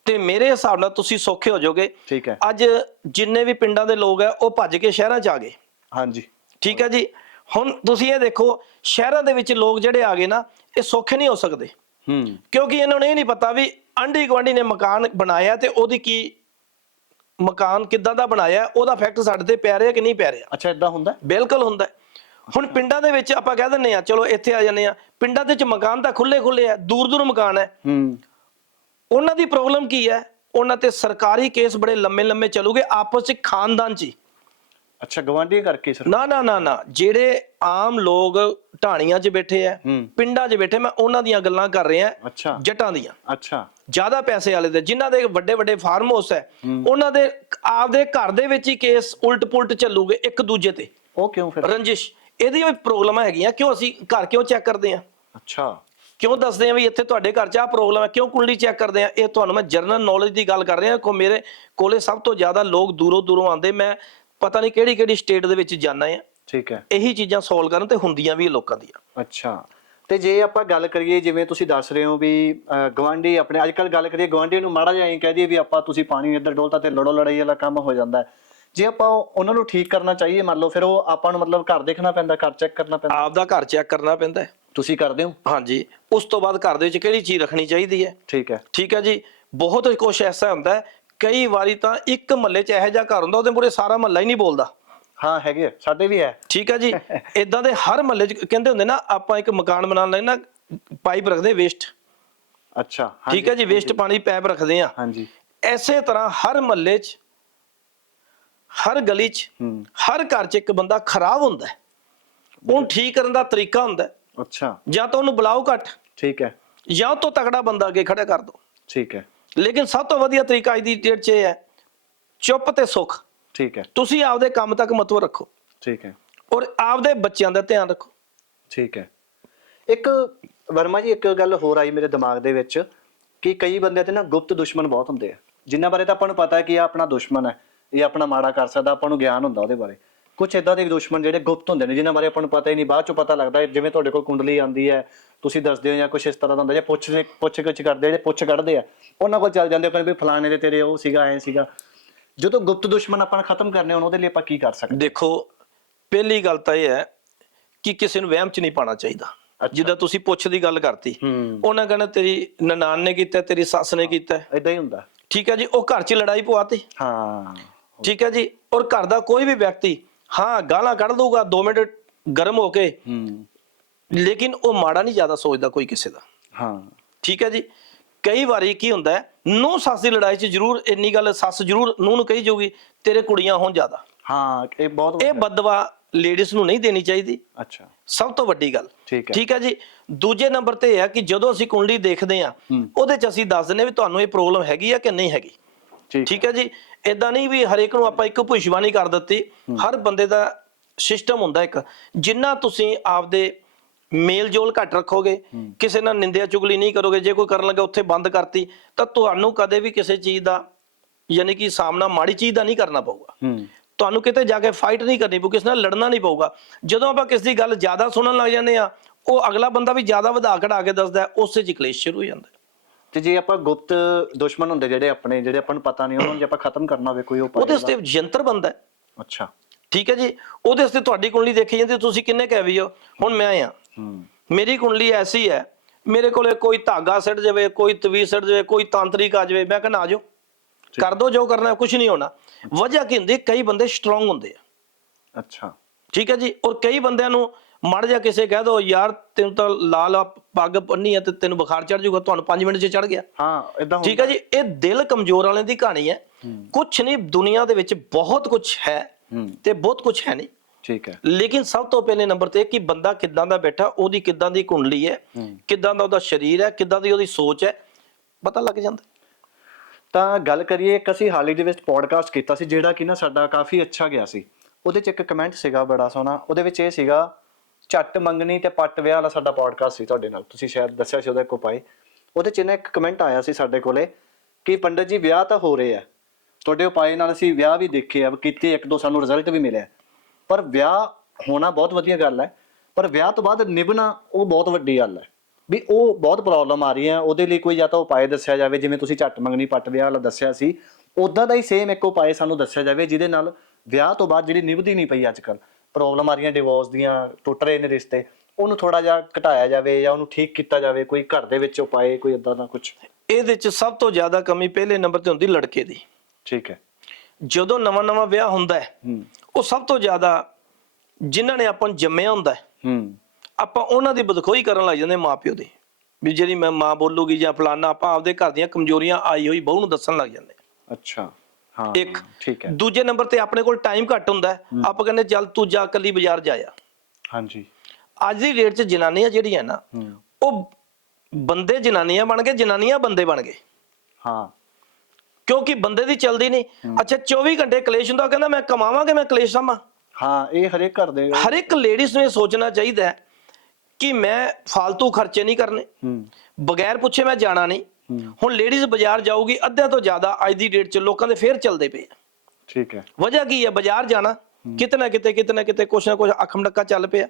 Speaker 2: ਤੇ ਮੇਰੇ ਹਿਸਾਬ ਨਾਲ ਤੁਸੀਂ ਸੌਖੇ ਹੋ ਜਾਓਗੇ।
Speaker 1: ਠੀਕ ਹੈ।
Speaker 2: ਅੱਜ ਜਿੰਨੇ ਵੀ ਪਿੰਡਾਂ ਦੇ ਲੋਕ ਆ ਉਹ ਭੱਜ ਕੇ ਸ਼ਹਿਰਾਂ 'ਚ ਆ ਗਏ।
Speaker 1: ਹਾਂਜੀ।
Speaker 2: ਠੀਕ ਹੈ ਜੀ। ਹੁਣ ਤੁਸੀਂ ਇਹ ਦੇਖੋ ਸ਼ਹਿਰਾਂ ਦੇ ਵਿੱਚ ਲੋਕ ਜਿਹੜੇ ਆ ਗਏ ਨਾ ਇਹ ਸੌਖੇ ਨਹੀਂ ਹੋ ਸਕਦੇ।
Speaker 1: ਹੂੰ।
Speaker 2: ਕਿਉਂਕਿ ਇਹਨਾਂ ਨੂੰ ਇਹ ਨਹੀਂ ਪਤਾ ਵੀ ਆਂਢੀ ਗੁਆਂਢੀ ਨੇ ਮਕਾਨ ਬਣਾਇਆ ਤੇ ਉਹਦੀ ਕੀ ਮਕਾਨ ਕਿੱਦਾਂ ਦਾ ਬਣਾਇਆ ਉਹਦਾ ਫੈਕਟ ਸਾਡੇ ਤੇ ਪੈ ਰਿਹਾ ਕਿ ਨਹੀਂ ਪੈ ਰਿਹਾ?
Speaker 1: ਅੱਛਾ ਇਦਾਂ ਹੁੰਦਾ?
Speaker 2: ਬਿਲਕੁਲ ਹੁੰਦਾ। ਹੁਣ ਪਿੰਡਾਂ ਦੇ ਵਿੱਚ ਆਪਾਂ ਕਹਿ ਦਿੰਨੇ ਆ ਚਲੋ ਇੱਥੇ ਆ ਜਾਂਦੇ ਆ ਪਿੰਡਾਂ ਦੇ ਵਿੱਚ ਮਕਾਨ ਤਾਂ ਖੁੱਲੇ ਖੁੱਲੇ ਆ ਦੂਰ ਦੂਰ ਮਕਾਨ ਹੈ।
Speaker 1: ਹੂੰ।
Speaker 2: ਉਹਨਾਂ ਦੀ ਪ੍ਰੋਬਲਮ ਕੀ ਹੈ? ਉਹਨਾਂ ਤੇ ਸਰਕਾਰੀ ਕੇਸ ਬੜੇ ਲੰਮੇ ਲੰਮੇ ਚੱਲੂਗੇ ਆਪਸ ਵਿੱਚ ਖਾਨਦਾਨ ਚ ਹੀ।
Speaker 1: ਅੱਛਾ ਗਵਾਂਢੀ ਕਰਕੇ ਸਰ
Speaker 2: ਨਾ ਨਾ ਨਾ ਨਾ। ਜਿਹੜੇ ਆਮ ਲੋਕ ਢਾਣੀਆਂ 'ਚ ਬੈਠੇ ਆ
Speaker 1: ਹੂੰ।
Speaker 2: ਪਿੰਡਾਂ 'ਚ ਬੈਠੇ ਮੈਂ ਉਹਨਾਂ ਦੀਆਂ ਗੱਲਾਂ ਕਰ ਰਿਹਾ
Speaker 1: ਅੱਛਾ।
Speaker 2: ਜੱਟਾਂ ਦੀਆਂ।
Speaker 1: ਅੱਛਾ।
Speaker 2: ਜ਼ਿਆਦਾ ਪੈਸੇ ਵਾਲੇ ਦੇ ਜਿਨ੍ਹਾਂ ਦੇ ਵੱਡੇ ਵੱਡੇ ਫਾਰਮ ਹਾਊਸ ਹੈ ਉਹਨਾਂ ਦੇ ਆਪਦੇ ਘਰ ਦੇ ਵਿੱਚ ਹੀ ਕੇਸ ਉਲਟ ਪੁਲਟ ਚੱਲੂਗੇ ਇੱਕ ਦੂਜੇ ਤੇ।
Speaker 1: ਉਹ ਕਿਉਂ ਫਿਰ?
Speaker 2: ਰੰਜਿਸ਼ ਇਹਦੀ ਵੀ ਪ੍ਰੋਬਲਮ ਹੈਗੀਆਂ ਕਿਉਂ ਅਸੀਂ ਘਰ ਕਿਉਂ ਚੈੱਕ ਕਰਦੇ ਆ
Speaker 1: ਅੱਛਾ।
Speaker 2: ਕਿਉਂ ਦੱਸਦੇ ਆ ਵੀ ਇੱਥੇ ਤੁਹਾਡੇ ਘਰ 'ਚ ਆ ਪ੍ਰੋਬਲਮ ਹੈ ਕਿਉਂ ਕੁੰਡਲੀ ਚੈੱਕ ਕਰਦੇ ਆ ਇਹ ਤੁਹਾਨੂੰ ਮੈਂ ਜਰਨਲ ਨੌਲੇਜ ਦੀ ਗੱਲ ਕਰ ਰਿਹਾ ਕੋ ਮੇਰੇ ਕੋਲੇ ਸਭ ਤੋਂ ਜ਼ਿਆਦਾ ਲੋਕ ਦੂਰੋਂ ਦੂਰੋਂ ਆਉਂਦੇ ਮੈਂ ਪਤਾ ਨਹੀਂ ਕਿਹੜੀ ਕਿਹੜੀ ਸਟੇਟ ਦੇ ਵਿੱਚ ਜਾਣਾ ਆ
Speaker 1: ਠੀਕ ਹੈ।
Speaker 2: ਇਹੀ ਚੀਜ਼ਾਂ ਸੋਲਵ ਕਰਨ ਤੇ ਹੁੰਦੀਆਂ ਵੀ ਲੋਕਾਂ ਦੀਆਂ।
Speaker 1: ਅੱਛਾ। ਤੇ ਜੇ ਆਪਾਂ ਗੱਲ ਕਰੀਏ ਜਿਵੇਂ ਤੁਸੀਂ ਦੱਸ ਰਹੇ ਹੋ ਵੀ ਗਵਾਂਢੀ ਆਪਣੇ ਅੱਜ ਕੱਲ ਗੱਲ ਕਰੀਏ ਗਵਾਂਢੀ ਨੂੰ ਮਾੜਾ ਜਿਹਾ ਐਂ ਕਹਿ ਦਈਏ ਵੀ ਆਪਾਂ ਤੁਸੀਂ ਪਾਣੀ ਇੱਧਰ ਡੋਲਤਾ ਤੇ ਲੜੋ ਲੜਾਈ ਵਾਲਾ ਕੰਮ ਹੋ ਜਾਂਦਾ ਹੈ। ਜੇ ਆਪਾਂ ਉਹਨਾਂ ਨੂੰ ਠੀਕ ਕਰਨਾ ਚਾਹੀਏ ਮੰਨ ਲਓ ਫਿਰ ਉਹ ਆਪਾਂ ਨੂੰ ਮਤਲਬ ਘਰ ਦੇਖਣਾ ਪੈਂਦਾ ਘਰ ਚੈੱਕ ਕਰਨਾ ਪੈਂਦਾ।
Speaker 2: ਆਪਦਾ ਘਰ ਚੈੱਕ ਕਰਨਾ ਪੈਂਦਾ ਹੈ।
Speaker 1: ਤੁਸੀਂ ਕਰਦੇ ਹੋ?
Speaker 2: ਹਾਂਜੀ। ਉਸ ਤੋਂ ਬਾਅਦ ਘਰ ਦੇ ਵਿੱਚ ਕਿਹੜੀ ਚੀਜ਼ ਰੱਖਣੀ ਚਾਹੀਦੀ ਹੈ?
Speaker 1: ਠੀਕ ਹੈ।
Speaker 2: ਠੀਕ ਹੈ ਜੀ। ਬਹੁਤ ਕੁਝ ਐਸਾ ਹੁੰਦਾ ਹੈ ਕਈ ਵਾਰੀ ਤਾਂ ਇੱਕ ਮਹੱਲੇ 'ਚ ਇਹੋ ਜਿਹਾ ਘਰ ਹੁੰਦਾ ਉਹਦੇ ਮੂਹਰੇ ਸਾਰਾ ਮਹੱਲਾ ਹੀ ਨਹੀਂ ਬੋਲਦਾ।
Speaker 1: ਹਾਂ ਹੈਗੇ ਆ, ਸਾਡੇ ਵੀ ਹੈ।
Speaker 2: ਠੀਕ ਹੈ ਜੀ। ਇਦਾਂ ਦੇ ਹਰ ਮਹੱਲੇ 'ਚ ਕਹਿੰਦੇ ਹੁੰਦੇ ਨਾ ਆਪਾਂ ਇੱਕ ਮਕਾਨ ਬਣਾਉਣ ਲਈ ਨਾ ਪਾਈਪ ਰੱਖਦੇ ਵੇਸਟ
Speaker 1: ਅੱਛਾ
Speaker 2: ਠੀਕ ਹੈ ਜੀ ਵੇਸਟ ਪਾਣੀ ਪਾਈਪ ਰੱਖਦੇ ਆ
Speaker 1: ਹਾਂਜੀ।
Speaker 2: ਐਸੇ ਤਰ੍ਹਾਂ ਹਰ ਮਹੱਲੇ 'ਚ ਹਰ ਗਲੀ 'ਚ
Speaker 1: ਹੂੰ।
Speaker 2: ਹਰ ਘਰ 'ਚ ਇੱਕ ਬੰਦਾ ਖਰਾਬ ਹੁੰਦਾ ਹੈ। ਉਹਨੂੰ ਠੀਕ ਕਰਨ ਦਾ ਤਰੀਕਾ ਹੁੰਦਾ ਹੈ।
Speaker 1: ਅੱਛਾ।
Speaker 2: ਜਾਂ ਤਾਂ ਉਹਨੂੰ ਬੁਲਾਓ ਘੱਟ।
Speaker 1: ਠੀਕ ਹੈ।
Speaker 2: ਜਾਂ ਉਹ ਤੋਂ ਤਕੜਾ ਬੰਦਾ ਅੱਗੇ ਖੜਾ ਕਰ ਦਿਓ
Speaker 1: ਠੀਕ ਹੈ।
Speaker 2: ਲੇਕਿਨ ਸਭ ਤੋਂ ਵਧੀਆ ਤਰੀਕਾ ਅੱਜ ਦੀ ਡੇਟ 'ਚ ਇਹ ਹੈ ਚੁੱਪ ਤੇ ਸੁੱਖ।
Speaker 1: ਠੀਕ ਹੈ।
Speaker 2: ਤੁਸੀਂ ਆਪਦੇ ਕੰਮ ਤੱਕ ਮਤਲਬ ਰੱਖੋ।
Speaker 1: ਠੀਕ ਹੈ।
Speaker 2: ਔਰ ਆਪਦੇ ਬੱਚਿਆਂ ਦਾ ਧਿਆਨ ਰੱਖੋ।
Speaker 1: ਠੀਕ ਹੈ। ਇੱਕ ਵਰਮਾ ਜੀ ਇੱਕ ਗੱਲ ਹੋਰ ਆਈ ਮੇਰੇ ਦਿਮਾਗ ਦੇ ਵਿੱਚ ਕਿ ਕਈ ਬੰਦੇ ਤੇ ਨਾ ਗੁਪਤ ਦੁਸ਼ਮਣ ਬਹੁਤ ਹੁੰਦੇ ਆ। ਜਿਨ੍ਹਾਂ ਬਾਰੇ ਤਾਂ ਆਪਾਂ ਨੂੰ ਪਤਾ ਹੈ ਕਿ ਇਹ ਆਪਣਾ ਦੁਸ਼ਮਣ ਹੈ ਇਹ ਆਪਣਾ ਮਾੜਾ ਕਰ ਸਕਦਾ ਆਪਾਂ ਨੂੰ ਗਿਆਨ ਹੁੰਦਾ ਉਹਦੇ ਬਾਰੇ। ਕੁਝ ਇਦਾਂ ਦੇ ਵੀ ਦੁਸ਼ਮਣ ਜਿਹੜੇ ਗੁਪਤ ਹੁੰਦੇ ਨੇ ਜਿਨ੍ਹਾਂ ਬਾਰੇ ਆਪਾਂ ਨੂੰ ਪਤਾ ਹੀ ਨਹੀਂ ਬਾਅਦ ਚੋਂ ਪਤਾ ਲੱਗਦਾ ਹੈ ਜਿਵੇਂ ਤੁਹਾਡੇ ਕੋਲ ਕੁੰਡਲੀ ਆਂਦੀ ਹੈ ਤੁਸੀਂ ਦੱਸਦੇ ਹੋ ਜਾਂ ਕੁਝ ਇਸ ਤਰ੍ਹਾਂ ਦਾ ਹੁੰਦਾ ਜਾਂ ਪੁੱਛ ਪੁੱਛ ਕੁਛ ਕਰਦੇ ਆ, ਜਿਹੜੇ ਪੁੱਛ ਕੱਢਦੇ ਆ ਉਹਨਾਂ ਕੋਲ ਚੱਲ ਜਾਂਦੇ ਹੋ ਕਹਿੰਦੇ ਵੀ ਫਲਾਣੇ ਦੇ ਤੇਰੇ ਉਹ ਸੀਗਾ ਐ ਸੀਗਾ। ਜਦੋਂ ਗੁਪਤ ਦੁਸ਼ਮਣ ਆਪਾਂ ਖਤਮ ਕਰਨੇ ਹੋਣ ਉਹਦੇ ਲਈ ਆਪਾਂ ਕੀ ਕਰ ਸਕਦੇ?
Speaker 2: ਦੇਖੋ ਪਹਿਲੀ ਗੱਲ ਤਾਂ ਇਹ ਹੈ ਕਿ ਕਿਸੇ ਨੂੰ ਵਹਿਮ 'ਚ ਨਹੀਂ ਪਾਣਾ ਚਾਹੀਦਾ। ਜਿੱਦਾਂ ਤੁਸੀਂ ਪੁੱਛ ਦੀ ਗੱਲ ਕਰਤੀ ਉਹਨਾਂ ਕਹਿੰਦਾ ਤੇਰੀ ਨਨਾਣ ਨੇ ਕੀਤਾ ਤੇਰੀ ਸੱਸ ਨੇ ਕੀਤਾ।
Speaker 1: ਇਦਾਂ ਹੀ ਹੁੰਦਾ।
Speaker 2: ਠੀਕ ਹੈ ਜੀ ਉਹ ਘਰ 'ਚ ਲੜਾਈ ਪਵਾਤੀ
Speaker 1: ਹਾਂ।
Speaker 2: ਠੀਕ ਹੈ ਜੀ ਔਰ ਘਰ ਦਾ ਕੋਈ ਵੀ ਵਿਅਕਤੀ ਹਾਂ ਗਾਲਾਂ ਕੱਢ ਦਊਗਾ 2 ਮਿੰਟ ਗਰਮ ਹੋ ਕੇ।
Speaker 1: ਹੂੰ।
Speaker 2: ਲੇਕਿਨ ਉਹ ਮਾੜਾ ਨਹੀਂ ਜ਼ਿਆਦਾ ਸੋਚਦਾ ਕੋਈ ਕਿਸੇ ਦਾ।
Speaker 1: ਹਾਂ।
Speaker 2: ਠੀਕ ਹੈ ਜੀ ਕਈ ਵਾਰੀ ਕੀ ਹੁੰਦਾ ਨੂੰ ਸੱਸ ਦੀ ਲੜਾਈ 'ਚ ਜ਼ਰੂਰ ਇੰਨੀ ਗੱਲ ਸੱਸ ਜ਼ਰੂਰ ਨੂੰ ਨੂੰ ਕਹੀ ਜਾਊਗੀ ਤੇਰੇ ਕੁੜੀਆਂ ਹੋਣ ਜ਼ਿਆਦਾ।
Speaker 1: ਹਾਂ ਇਹ ਬਹੁਤ
Speaker 2: ਇਹ ਬਦਵਾ ਲੇਡੀਜ਼ ਨੂੰ ਨਹੀਂ ਦੇਣੀ ਚਾਹੀਦੀ।
Speaker 1: ਅੱਛਾ।
Speaker 2: ਸਭ ਤੋਂ ਵੱਡੀ ਗੱਲ।
Speaker 1: ਠੀਕ ਹੈ।
Speaker 2: ਠੀਕ ਹੈ ਜੀ? ਦੂਜੇ ਨੰਬਰ ਤੇ ਇਹ ਹੈ ਕਿ ਜਦੋਂ ਅਸੀਂ ਕੁੰਡਲੀ ਦੇਖਦੇ ਆ
Speaker 1: ਹੂੰ।
Speaker 2: ਉਹਦੇ 'ਚ ਅਸੀਂ ਦੱਸ ਦਿੰਦੇ ਹਾਂ ਵੀ ਤੁਹਾਨੂੰ ਇਹ ਪ੍ਰੋਬਲਮ ਹੈਗੀ ਆ ਕਿ ਨਹੀਂ ਹੈਗੀ।
Speaker 1: ਠੀਕ।
Speaker 2: ਠੀਕ ਹੈ ਜੀ? ਇਦਾਂ ਨਹੀਂ ਵੀ ਹਰੇਕ ਨੂੰ ਆਪਾਂ ਇੱਕ ਭੁਸ਼ਵਾਨੀ ਕਰ ਦਿੱਤੀ। ਹਰ ਬੰਦੇ ਦਾ ਸਿਸਟਮ ਹੁੰਦਾ ਇੱਕ। ਜਿੰਨਾ ਤੁਸੀਂ ਆਪਦੇ ਮੇਲ ਜੋਲ ਘੱਟ ਰੱਖੋਗੇ ਕਿਸੇ ਨਾਲ ਨਿੰਦਿਆ ਚੁਗਲੀ ਨਹੀਂ ਕਰੋਗੇ ਜੇ ਕੋਈ ਕਰਨ ਲੱਗਾ ਉੱਥੇ ਬੰਦ ਕਰਤੀ ਤਾਂ ਤੁਹਾਨੂੰ ਕਦੇ ਵੀ ਕਿਸੇ ਚੀਜ਼ ਦਾ ਯਾਨੀ ਕਿ ਸਾਹਮਣਾ ਮਾੜੀ ਚੀਜ਼ ਦਾ ਨਹੀਂ ਕਰਨਾ ਪਊਗਾ। ਤੁਹਾਨੂੰ ਕਿਤੇ ਜਾ ਕੇ ਫਾਈਟ ਨਹੀਂ ਕਰਨੀ ਪਊ ਕਿਸੇ ਨਾਲ ਲੜਨਾ ਨਹੀਂ ਪਊਗਾ। ਜਦੋਂ ਆਪਾਂ ਕਿਸੇ ਦੀ ਗੱਲ ਜ਼ਿਆਦਾ ਸੁਣਨ ਲੱਗ ਜਾਂਦੇ ਆ ਉਹ ਅਗਲਾ ਬੰਦਾ ਵੀ ਜ਼ਿਆਦਾ ਵਧਾ ਘਟਾ ਕੇ ਦੱਸਦਾ ਉਸੇ 'ਚ ਕਲੇਸ਼ ਸ਼ੁਰੂ ਹੋ ਜਾਂਦਾ।
Speaker 1: ਤੇ ਜੇ ਆਪਾਂ ਗੁਪਤ ਦੁਸ਼ਮਣ ਹੁੰਦੇ ਜਿਹੜੇ ਆਪਣੇ ਜਿਹੜੇ ਆਪਾਂ ਨੂੰ ਪਤਾ ਨਹੀਂ ਉਹਨਾਂ ਨੂੰ ਜੇ ਆਪਾਂ ਖਤਮ ਕਰਨਾ ਹੋਵੇ ਕੋਈ ਉਪਾਅ
Speaker 2: ਉਹਦੇ ਵਾਸਤੇ ਯੰਤਰ ਬੰਦਾ ਹੈ।
Speaker 1: ਅੱਛਾ।
Speaker 2: ਠੀਕ ਹੈ ਜੀ? ਉਹਦੇ ਵਾਸਤੇ ਤੁਹਾਡੀ ਕੁੰਡਲੀ ਦੇਖੀ ਜਾਂਦੀ ਤੁਸੀਂ ਕਿੰਨੇ ਕਹਿ ਵੀ ਹੋ ਹੁਣ ਮੈਂ ਆ ਮੇਰੀ ਕੁੰਡਲੀ ਐਸੀ ਹੈ ਮੇਰੇ ਕੋਲੇ ਕੋਈ ਧਾਗਾ ਸਿੱਟ ਜਾਵੇ ਕੋਈ ਤਵੀਰ ਸਿੱਟ ਜਾਵੇ ਕੋਈ ਤਾਂਤਰਿਕ ਆ ਜਾਵੇ ਮੈਂ ਕਹਿੰਦਾ ਆ ਜਾਓ। ਕਰ ਦੋ ਜੋ ਕਰਨਾ ਕੁਝ ਨਹੀਂ ਹੋਣਾ। ਵਜ੍ਹਾ ਕੀ ਹੁੰਦੀ ਕਈ ਬੰਦੇ ਸਟਰੋਂਗ ਹੁੰਦੇ ਆ।
Speaker 1: ਅੱਛਾ।
Speaker 2: ਠੀਕ ਹੈ ਜੀ ਔਰ ਕਈ ਬੰਦਿਆਂ ਨੂੰ ਮੜ ਜਾ ਕਿਸੇ ਕਹਿ ਦੋ ਯਾਰ ਤੈਨੂੰ ਤਾਂ ਲਾਲ ਪੱਗ ਪੰਨੀ ਆ ਤੇ ਤੈਨੂੰ ਬੁਖਾਰ ਚੜ ਜਾਊਗਾ ਤੁਹਾਨੂੰ 5 ਮਿੰਟ 'ਚ ਚੜ ਗਿਆ।
Speaker 1: ਹਾਂ ਇਦਾਂ
Speaker 2: ਠੀਕ ਹੈ ਜੀ ਇਹ ਦਿਲ ਕਮਜ਼ੋਰ ਵਾਲਿਆਂ ਦੀ ਕਹਾਣੀ ਹੈ। ਕੁਝ ਨਹੀਂ ਦੁਨੀਆ ਦੇ ਵਿੱਚ ਬਹੁਤ ਕੁਝ ਹੈ
Speaker 1: ਹੂੰ।
Speaker 2: ਤੇ ਬਹੁਤ ਕੁਝ ਹੈ ਨਹੀਂ।
Speaker 1: ਠੀਕ ਹੈ।
Speaker 2: ਲੇਕਿਨ ਸਭ ਤੋਂ ਪਹਿਲੇ ਨੰਬਰ ਤੇ ਕਿ ਬੰਦਾ ਕਿੱਦਾਂ ਦਾ ਬੈਠਾ ਉਹਦੀ ਕਿੱਦਾਂ ਦੀ ਕੁੰਡਲੀ ਹੈ। ਕਿੱਦਾਂ ਦਾ ਉਹਦਾ ਸਰੀਰ ਹੈ ਕਿੱਦਾਂ ਦੀ ਉਹਦੀ ਸੋਚ ਹੈ ਪਤਾ ਲੱਗ ਜਾਂਦਾ।
Speaker 1: ਤਾਂ ਗੱਲ ਕਰੀਏ ਇੱਕ ਅਸੀਂ ਹਾਲੀ ਦੇ ਵਿੱਚ ਪੋਡਕਾਸਟ ਕੀਤਾ ਸੀ ਜਿਹੜਾ ਕਿ ਨਾ ਸਾਡਾ ਕਾਫੀ ਅੱਛਾ ਗਿਆ ਸੀ। ਉਹਦੇ ਚ ਇੱਕ ਕਮੈਂਟ ਸੀਗਾ ਬੜਾ ਸੋਹਣਾ ਉਹਦੇ ਵਿੱਚ ਇਹ ਸੀਗਾ ਝੱਟ ਮੰਗਣੀ ਤੇ ਪੱਟ ਵਿਆਹ ਵਾਲਾ ਸਾਡਾ ਪੋਡਕਾਸਟ ਸੀ ਤੁਹਾਡੇ ਨਾਲ। ਤੁਸੀਂ ਸ਼ਾਇਦ ਦੱਸਿਆ ਸੀ ਉਹਦਾ ਇੱਕ ਉਪਾਅ ਉਹਦੇ ਚ ਨਾ ਇੱਕ ਕਮੈਂਟ ਆਇਆ ਸੀ ਸਾਡੇ ਕੋਲੇ ਕਿ ਪੰਡਤ ਜੀ ਵਿਆਹ ਤਾਂ ਹੋ ਰਹੇ ਆ ਤੁਹਾਡੇ ਉਪਾਅ ਨਾਲ ਅਸੀਂ ਵਿਆਹ ਵੀ ਦੇਖੇ ਆ ਕੀਤੇ ਇੱਕ ਦੋ ਸਾਨੂੰ ਰਿਜ਼ਲਟ ਵੀ ਮਿਲਿਆ। ਪਰ ਵਿਆਹ ਹੋਣਾ ਬਹੁਤ ਵਧੀਆ ਗੱਲ ਹੈ ਪਰ ਵਿਆਹ ਤੋਂ ਬਾਅਦ ਨਿਭਣਾ ਉਹ ਬਹੁਤ ਵੱਡੀ ਗੱਲ ਹੈ ਵੀ ਉਹ ਬਹੁਤ ਪ੍ਰੋਬਲਮ ਆ ਰਹੀ ਹੈ ਉਹਦੇ ਲਈ ਕੋਈ ਜਾਂ ਤਾਂ ਉਪਾਅ ਦੱਸਿਆ ਜਾਵੇ ਜਿਵੇਂ ਤੁਸੀਂ ਝੱਟ ਮੰਗਣੀ ਪੱਟ ਵਿਆਹ ਵਾਲਾ ਦੱਸਿਆ ਸੀ ਉਦਾਂ ਦਾ ਹੀ ਸੇਮ ਇੱਕ ਉਪਾਅ ਸਾਨੂੰ ਦੱਸਿਆ ਜਾਵੇ ਜਿਹਦੇ ਨਾਲ ਵਿਆਹ ਤੋਂ ਬਾਅਦ ਜਿਹੜੀ ਨਿਭਦੀ ਨਹੀਂ ਪਈ ਅੱਜ ਕੱਲ ਪ੍ਰੋਬਲਮ ਆ ਰਹੀਆਂ ਡਿਵੋਰਸ ਦੀਆਂ ਟੁੱਟ ਰਹੇ ਨੇ ਰਿਸ਼ਤੇ ਉਹਨੂੰ ਥੋੜਾ ਜਿਹਾ ਘਟਾਇਆ ਜਾਵੇ ਜਾਂ ਉਹਨੂੰ ਠੀਕ ਕੀਤਾ ਜਾਵੇ ਕੋਈ ਘਰ ਦੇ ਵਿੱਚ ਉਪਾਅ ਕੋਈ ਇਦਾਂ ਦਾ ਕੁਝ
Speaker 2: ਇਹਦੇ ਚ ਸਭ ਤੋਂ ਜ਼ਿਆਦਾ ਕਮੀ ਪਹਿਲੇ ਨੰਬਰ ਤੇ ਹੁੰਦੀ ਲੜਕੇ ਦੀ।
Speaker 1: ਠੀਕ ਹੈ।
Speaker 2: ਜਦੋਂ ਨਵਾਂ ਨਵਾਂ ਵਿਆਹ ਹੁੰਦਾ ਹੂੰ। ਉਹ ਸਭ ਤੋਂ ਜ਼ਿਆਦਾ ਜਿਨ੍ਹਾਂ ਨੇ ਆਪਾਂ ਨੂੰ ਜੰਮਿਆ ਹੁੰਦਾ ਹੈ ਆਪਾਂ ਉਹਨਾਂ ਦੀ ਬਦਖੋਈ ਕਰਨ ਲੱਗ ਜਾਂਦੇ ਮਾਪਿਓ ਦੀ। ਵੀ ਜਿਹੜੀ ਮੈਂ ਮਾਂ ਬੋਲੂਗੀ ਜਾਂ ਫਲਾਨਾ ਆਪਾਂ ਆਪਦੇ ਘਰ ਦੀਆਂ ਕਮਜ਼ੋਰੀਆਂ ਆਈ ਹੋਈ ਬਹੂ ਨੂੰ ਦੱਸਣ ਲੱਗ ਜਾਂਦੇ
Speaker 1: ਅੱਛਾ। ਹਾਂ
Speaker 2: ਇੱਕ
Speaker 1: ਠੀਕ ਹੈ।
Speaker 2: ਦੂਜੇ ਨੰਬਰ ਤੇ ਆਪਣੇ ਕੋਲ ਟਾਈਮ ਘੱਟ ਹੁੰਦਾ ਆਪਾਂ ਕਹਿੰਦੇ ਚੱਲ ਤੂੰ ਜਾ ਕੱਲੀ ਬਾਜ਼ਾਰ ਜਾਇਆ
Speaker 1: ਹਾਂਜੀ।
Speaker 2: ਅੱਜ ਦੀ ਡੇਟ 'ਚ ਜਨਾਨੀਆਂ ਜਿਹੜੀਆਂ ਨਾ ਉਹ ਬੰਦੇ ਜਨਾਨੀਆਂ ਬਣ ਗਏ ਜਨਾਨੀਆਂ ਬੰਦੇ ਬਣ ਗਏ।
Speaker 1: ਹਾਂ।
Speaker 2: ਕਿਉਂਕਿ ਬੰਦੇ ਦੀ ਚਲਦੀ ਨਹੀਂ। ਅੱਛਾ 24 ਘੰਟੇ ਕਲੇਸ਼ ਹੁੰਦਾ ਕਹਿੰਦਾ ਮੈਂ ਕਮਾਵਾਂਗੇ ਮੈਂ ਕਲੇਸ਼ ਸਾਂਭਾਂ
Speaker 1: ਹਾਂ ਇਹ ਹਰੇਕ ਘਰ ਦੇ
Speaker 2: ਹਰ ਇੱਕ ਲੇਡੀਜ਼ ਨੂੰ ਇਹ ਸੋਚਣਾ ਚਾਹੀਦਾ ਕਿ ਮੈਂ ਫालतू ਖਰਚੇ ਨਹੀਂ ਕਰਨੇ। ਬਗੈਰ ਪੁੱਛੇ ਮੈਂ ਜਾਣਾ ਨਹੀਂ। ਹੁਣ ਲੇਡੀਜ਼ ਬਾਜ਼ਾਰ ਜਾਊਗੀ ਅੱਧਿਆਂ ਤੋਂ ਜ਼ਿਆਦਾ ਅੱਜ ਦੀ ਡੇਟ 'ਚ ਲੋਕਾਂ ਦੇ ਫੇਰ ਚੱਲਦੇ ਪਏ।
Speaker 1: ਠੀਕ ਹੈ।
Speaker 2: ਵਜ੍ਹਾ ਕੀ ਹੈ? ਬਾਜ਼ਾਰ ਜਾਣਾ। ਕਿਤੇ ਨਾ ਕਿਤੇ ਕਿਤੇ ਨਾ ਕਿਤੇ ਕੁਛ ਨਾ ਕੁਛ ਅੱਖ ਮੜਕਾ ਚੱਲ ਪਿਆ।